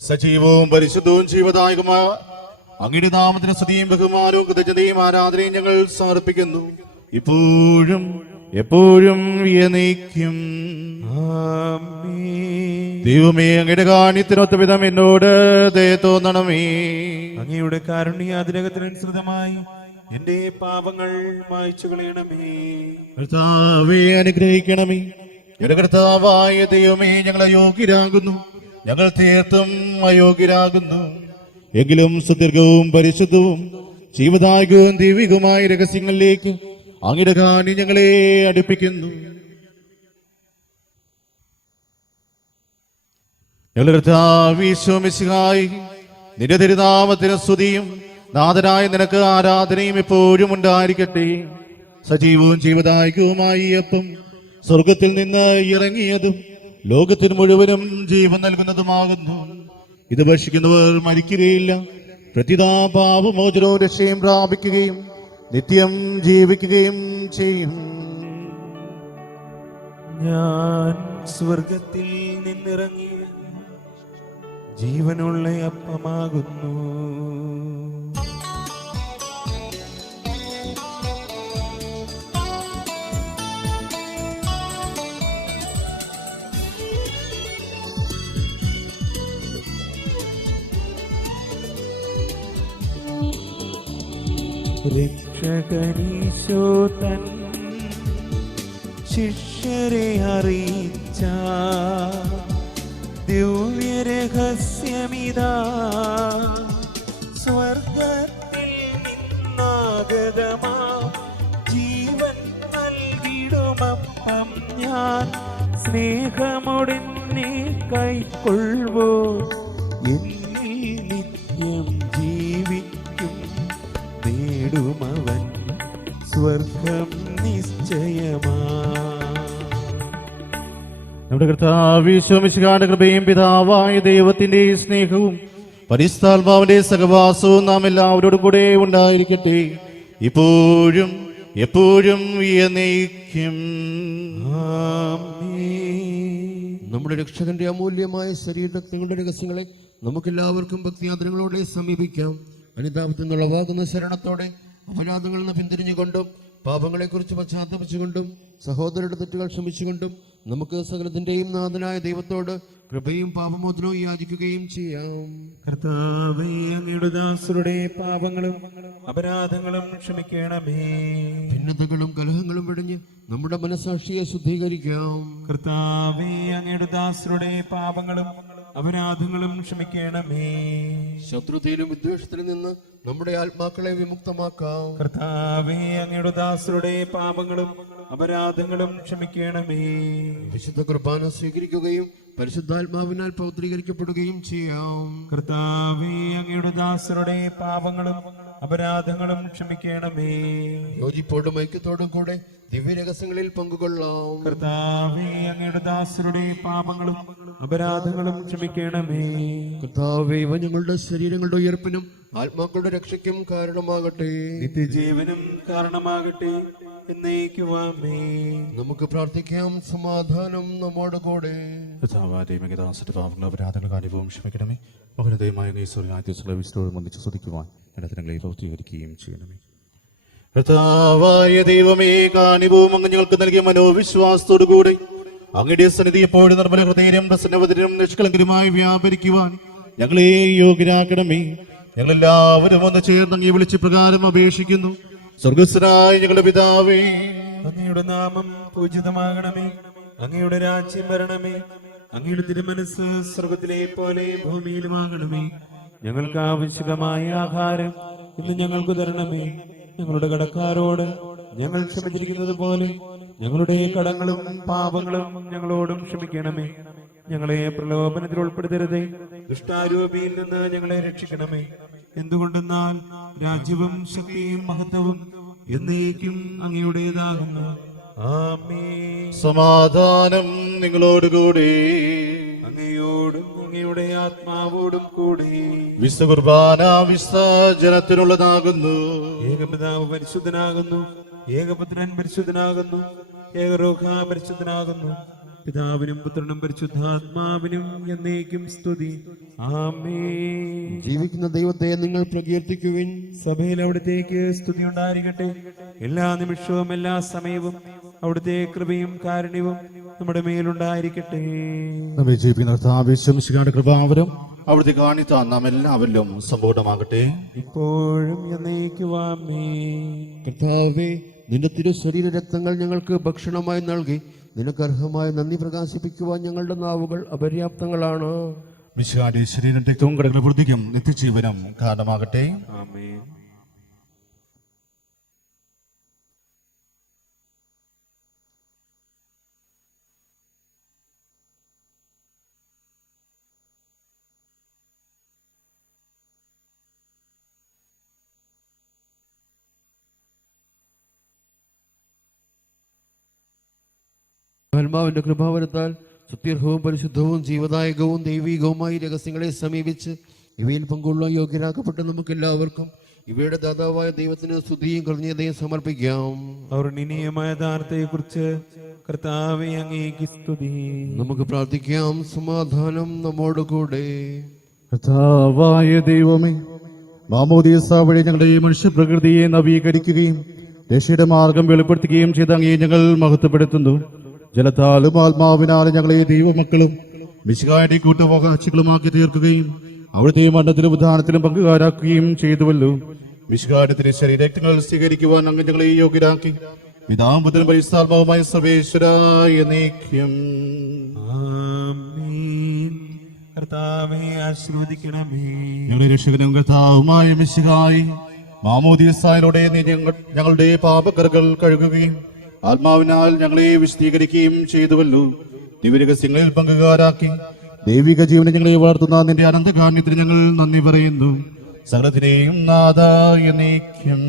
സജീവവും പരിശുദ്ധവും ജീവദായകമായ അങ്ങയുടെ നാമത്തിന് സ്തുതിയും ബഹുമാനവും കൃതജ്ഞതയും ആരാധനയും ഞങ്ങൾ സമർപ്പിക്കുന്നു, ഇപ്പോഴും എപ്പോഴും എന്നേക്കും. ആമേൻ. ദൈവമേ, അങ്ങയുടെ കാണിത്തിനൊത്ത വിധം എന്നോട് ദയ തോന്നണമേ. അങ്ങയുടെ കാരുണ്യാതിരകത്തിനനുസൃതമായി എന്റെ പാപങ്ങൾ മായ്ച്ചു കളയണമേ. കർത്താവേ, അനുഗ്രഹിക്കണമേ. ഞങ്ങളുടെ കർത്താവായ ദൈവമേ, ഞങ്ങൾ അയോഗ്യരാകുന്നു, ഞങ്ങൾ തീർത്തും അയോഗ്യരാകുന്നു. എങ്കിലും സുദീർഘവും പരിശുദ്ധവും ജീവദായകവും ദൈവികവുമായ രഹസ്യങ്ങളിലേക്ക് അങ്ങയുടെ കാണി ഞങ്ങളെ അടുപ്പിക്കുന്നു. ഞങ്ങളുടെ കർത്താവ് ഈശോ മിശിഹായി, നിന്റെ തിരുനാമത്തിന് സ്തുതിയും നാഥനായ നിനക്ക് ആരാധനയും എപ്പോഴും ഉണ്ടായിരിക്കട്ടെ. സജീവവും ജീവദായകവുമായി ഈ അപ്പം സ്വർഗത്തിൽ നിന്ന് ഇറങ്ങിയതും ലോകത്തിന് മുഴുവനും ജീവൻ നൽകുന്നതുമാകുന്നു. ഇത് ഭക്ഷിക്കുന്നവർ മരിക്കുകയില്ല, പ്രതിതാ പാപമോചനവും രക്ഷയും പ്രാപിക്കുകയും നിത്യം ജീവിക്കുകയും ചെയ്യും. ഞാൻ സ്വർഗത്തിൽ നിന്നിറങ്ങിയ ജീവനുള്ള അപ്പമാകുന്നു. രക്ഷകനീശോ തൻ ശിഷ്യരെ അറിയിച്ച ദിവ്യരഹസ്യമിതാ, സ്വർഗത്തിൽ നിന്നാഗതമാ ജീവൻ നൽകിടുമപ്പം ഞാൻ സ്നേഹമൊടിന്നെ കൈക്കൊള്ളുവോ, എന്നിൽ നിത്യം ജീവിക്കും, നേടുമവൻ സ്വർഗം നിശ്ചയമാ. നമ്മുടെ കർത്താവ് ഈശോ മിശിഹായുടെ കൃപയും പിതാവായ ദൈവത്തിന്റെ സ്നേഹവും പരിശുദ്ധാത്മാവിന്റെ സഹവാസവും നാം എല്ലാവരോടും കൂടെ ഉണ്ടായിരിക്കട്ടെ, ഇപ്പോഴും എപ്പോഴും എന്നേക്കും. നമ്മുടെ രക്ഷകന്റെ അമൂല്യമായ ശരീരങ്ങളുടെ രഹസ്യങ്ങളെ നമുക്കെല്ലാവർക്കും ഭക്തിയാദരങ്ങളോടെ സമീപിക്കാം. അനിതാപത്തിൽ ഉളവാകുന്ന ശരണത്തോടെ അപരാധങ്ങളിൽ നിന്ന് പിന്തിരിഞ്ഞുകൊണ്ടും പാപങ്ങളെക്കുറിച്ച് പശ്ചാത്തപിച്ചുകൊണ്ടും സഹോദരരുടെ തെറ്റുകൾ ക്ഷമിച്ചുകൊണ്ടും നമുക്ക് സകലത്തിന്റെയും നാഥനായ ദൈവത്തോട് കൃപയും പാപമോചനവും യാചിക്കുകയും ചെയ്യാം. കർത്താവേ, അങ്ങയുടെ ദാസരുടെ പാപങ്ങളും അപരാധങ്ങളും ക്ഷമിക്കണമേ. ഭിന്നതകളും കലഹങ്ങളും വെടിഞ്ഞ് നമ്മുടെ മനസാക്ഷിയെ ശുദ്ധീകരിക്കാം. കർത്താവേ, അങ്ങയുടെ ദാസരുടെ പാപങ്ങളും അപരാധങ്ങളും ക്ഷമിക്കണമേ. ശത്രുതയിലും വിദ്വേഷത്തിലും നിന്ന് നമ്മുടെ ആത്മാക്കളെ വിമുക്തമാക്കാം. കർത്താവേ, അങ്ങയുടെ ദാസരുടെ പാപങ്ങളും അപരാധങ്ങളും ക്ഷമിക്കണമേ. വിശുദ്ധ കുർബാന സ്വീകരിക്കുകയും പരിശുദ്ധാത്മാവിനാൽ പൗത്രീകരിക്കപ്പെടുകയും ചെയ്യാം. കർത്താവേ, അങ്ങയുടെ ദാസരുടെ പാപങ്ങളും അപരാധങ്ങളും ക്ഷമിക്കണമേ. യോജിപ്പോടും ഐക്യത്തോടും കൂടെ ദിവ്യരഹസ്യങ്ങളിൽ പങ്കുകൊള്ളാം. കർത്താവേ, അങ്ങയുടെ ദാസരുടെ പാപങ്ങളും അപരാധങ്ങളും ക്ഷമിക്കണമേ. കർത്താവേ, ഇവ ഞങ്ങളുടെ ശരീരങ്ങളുടെ ഉയർപ്പിനും ആത്മാക്കളുടെ രക്ഷയ്ക്കും കാരണമാകട്ടെ. നിത്യജീവനും കാരണമാകട്ടെ. എന്നേക്കുവാമേ. നമുക്ക് പ്രാർത്ഥിക്കാം. സമാധാനം നമ്മോട് കൂടെ. അപരാധങ്ങൾ കാര്യവും ക്ഷമിക്കണമേ. മകനതയുമായ വന്ദിച്ച് സ്തുതിക്കുവാൻ ഇടത്തരങ്ങളെ പ്രവർത്തീകരിക്കുകയും ചെയ്യണമേ. കർത്താവായ ദൈവമേ, കാണിവും അങ്ങ് ഞങ്ങൾക്ക് നൽകിയ മനോവിശ്വാസത്തോടുകൂടി അങ്ങയുടെ സന്നിധി എപ്പോഴും നിർമ്മല ഹൃദയനും പ്രസന്നവതനും നിഷ്കളങ്കരുമായി വ്യാപരിക്കുവാൻ ഞങ്ങളെ യോഗ്യരാക്കണമേ. ഞങ്ങളെല്ലാവരും ഒന്ന് ചേർന്ന് അങ്ങേ വിളിച്ച് പ്രകാരം അപേക്ഷിക്കുന്നു. സ്വർഗസ്ഥനായ ഞങ്ങളുടെ പിതാവേ, അങ്ങയുടെ നാമം പൂജിതമാകണമേ. അങ്ങയുടെ രാജ്യം വരണമേ. അങ്ങയുടെ തിരുമനസ് സ്വർഗത്തിലെ പോലെ ഭൂമിയിലുമാകണമേ. ഞങ്ങൾക്ക് ആവശ്യമായ ആഹാരം ഇന്ന് ഞങ്ങൾക്ക് തരണമേ. ഞങ്ങളുടെ കടക്കാരോട് ഞങ്ങൾ ക്ഷമിച്ചിരിക്കുന്നത് പോലെ ഞങ്ങളുടെ കടങ്ങളും പാപങ്ങളും ഞങ്ങളോടും ക്ഷമിക്കണമേ. ഞങ്ങളെ പ്രലോഭനത്തിൽ ഉൾപ്പെടുത്തരുതേ, ദുഷ്ടാരൂപിയിൽ നിന്ന് ഞങ്ങളെ രക്ഷിക്കണമേ. എന്തുകൊണ്ടെന്നാൽ രാജ്യവും ശക്തിയും മഹത്വവും എന്നേക്കും അങ്ങയുടേതാകുന്നു. ആമേൻ. സമാധാനം നിങ്ങളോടുകൂടി, അങ്ങയോടും അങ്ങയുടെ ആത്മാവോടും കൂടി. വിശുദ്ധ കുർബാന വിസർജനത്തിനുള്ളതാകുന്നു. ഏകപിതാവ് പരിശുദ്ധനാകുന്നു, ഏകപുത്രൻ പരിശുദ്ധനാകുന്നു, ഏകരൂഹ പരിശുദ്ധനാകുന്നു. പിതാവിനും പുത്രനും പരിശുദ്ധാത്മാവിനും എന്നേക്കും സ്തുതി. ആമേൻ. ജീവിക്കുന്ന ദൈവത്തെ നിങ്ങൾ പ്രകീർത്തിക്കുവിൻ. സഭയിൽ അവിടത്തേക്ക് സ്തുതി ഉണ്ടായിരിക്കട്ടെ. എല്ലാ നിമിഷവും എല്ലാ സമയവും അവിടുത്തെ കൃപയും കാരുണ്യവും നമ്മുടെ മേലുണ്ടായിരിക്കട്ടെ. നമ്മെ ജീവിക്കുന്ന കർത്താവിശ്വസിക്കാണ്ട് കൃപാവരം അവിടുത്തെ കാണിത്ത നാം എല്ലാവരിലും സമ്പൂർണ്ണമാകട്ടെ. ഇപ്പോഴും എന്നേക്കുവാമേ. കർത്താവേ, നിന്റെ തിരു ശരീര രക്തങ്ങൾ ഞങ്ങൾക്ക് ഭക്ഷണമായി നൽകി നിനക്ക് അർഹമായ നന്ദി പ്രകാശിപ്പിക്കുവാൻ ഞങ്ങളുടെ നാവുകൾ അപര്യാപ്തങ്ങളാണ്. മിശിഹായുടെ ശരീരം രക്തവും കടകളുടെ വൃദ്ധിക്കും നിത്യജീവനം കാരണമാകട്ടെ. ആമേൻ. ആത്മാവിന്റെ കൃപാവരത്താൽ സുത്യർഹവും പരിശുദ്ധവും ജീവദായകവും ദൈവികവുമായി രഹസ്യങ്ങളെ സമീപിച്ച് ഇവയിൽ പങ്കുള്ള യോഗ്യരാക്കപ്പെട്ട നമുക്ക് എല്ലാവർക്കും ഇവയുടെ ദാതാവായ ദൈവത്തിന് സ്തുതിയും കൃതജ്ഞതയും സമർപ്പിക്കാം. ഔർണിനീയമായ ദാനത്തെക്കുറിച്ച് കർത്താവേ അങ്ങേക്ക് സ്തുതി. നമുക്ക് പ്രാർത്ഥിക്കാം. സമാധാനം നമ്മോട് കൂടെ. കർത്താവായ ദൈവമേ, മാമോദീസ വഴി ഞങ്ങളുടെ ഈ മനുഷ്യപ്രകൃതിയെ നവീകരിക്കുകയും രക്ഷയുടെ മാർഗം വെളിപ്പെടുത്തുകയും ചെയ്ത അങ്ങേ ഞങ്ങൾ മഹത്വപ്പെടുത്തുന്നു. ജലത്താലും ആത്മാവിനാലും ഞങ്ങളെ ദൈവമക്കളും മിശിഹായുടെ കൂട്ടവകാശികളുമാക്കി തീർക്കുകയും അവിടുത്തെ മരണത്തിലും ഉദാഹരണത്തിലും പങ്കുകാരാക്കുകയും ചെയ്തുവല്ലോ. മിശിഹായുടെ ശരീരങ്ങൾ സ്വീകരിക്കുവാൻ അങ്ങ് ഞങ്ങളെ യോഗ്യരാക്കി. പിതാവും പുത്രനും പരിശുദ്ധാത്മാവുമായ സർവേശ്വരായ എന്നേക്കും. ആമേൻ. കർത്താവേ ആശീർവദിക്കണമേ. ഞങ്ങളുടെ രക്ഷകനും കർത്താവുമായ മിശിഹായി മാമോദീസായിലൂടെ നീ ഞങ്ങളുടെ പാപക്കറകൾ കഴുകുകയും ആത്മാവിനാൽ ഞങ്ങളെ വിശദീകരിക്കുകയും ചെയ്തുവല്ലോ. ദിവ്യരഹസ്യങ്ങളിൽ പങ്കുകാരാക്കി ദൈവിക ജീവനെ ഞങ്ങളെ വളർത്തുന്ന നിന്റെ അനന്തകാരുണ്യത്തിന് ഞങ്ങൾ നന്ദി പറയുന്നു. സകലത്തിനെയും നാഥായ എന്നേക്കും.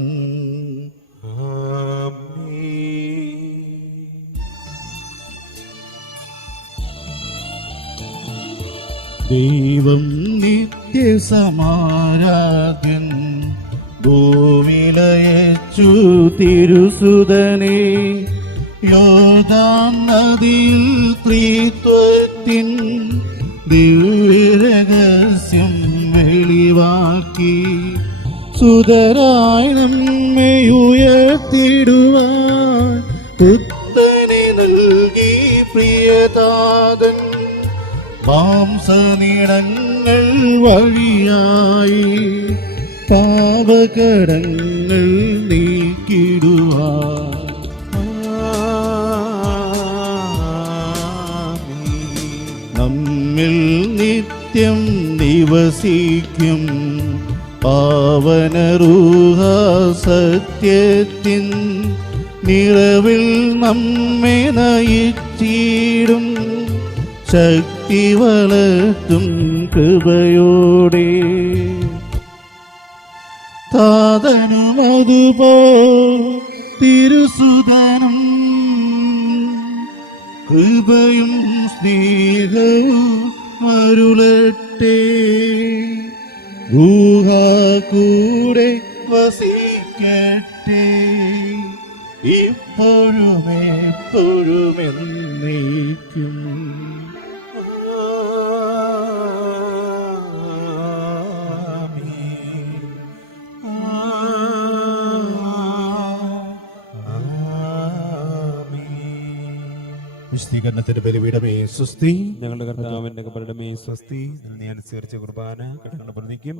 ദൈവം നിത്യസമാരാധൻ ഭൂമിലയച്ചു തിരുസുതനെ യോർദാൻ നദിയിൽ ത്രിത്വത്തിൻ ദിവ്യരഹസ്യം വെളിവാക്കി സുതരായി നമ്മെ ഉയർത്തിടുവാൻ പുത്രനെ നൽകി പ്രിയതാതൻ മാംസനിടങ്ങൾ വഴിയായി പാപകടങ്ങൾ നീക്കിടുവാൻ നമ്മിൽ നിത്യം നിവസിക്കും പാവനരൂഹ സത്യത്തിൻ നിറവിൽ നമ്മെ നയിച്ചിടും ശക്തി വളർത്തും കൃപയോടെ താതനും അതുപോ തിരുസുതനും കൃപയും സ്നേഹവും മരുളട്ടെ ഗൂഹ കൂടെ വസിക്കട്ടെ ഇപ്പോഴും എപ്പോഴും എന്നേക്കും. വിശദീകരണത്തിന്റെ ബലിപീഠമേ സ്വസ്തി. ഞങ്ങളുടെ കർത്താവിന്റെ കബറിടമേ സ്വസ്തി. നീ അനുസരിച്ച കുർബാന കടങ്ങളുടെ പ്രതിക്കും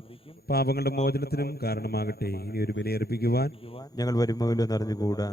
പാപങ്ങളുടെ മോചനത്തിനും കാരണമാകട്ടെ. ഇനി ഒരു ബലി അർപ്പിക്കുവാൻ ഞങ്ങൾ വരുമ്പോഴെന്ന് അറിഞ്ഞുകൂടാ.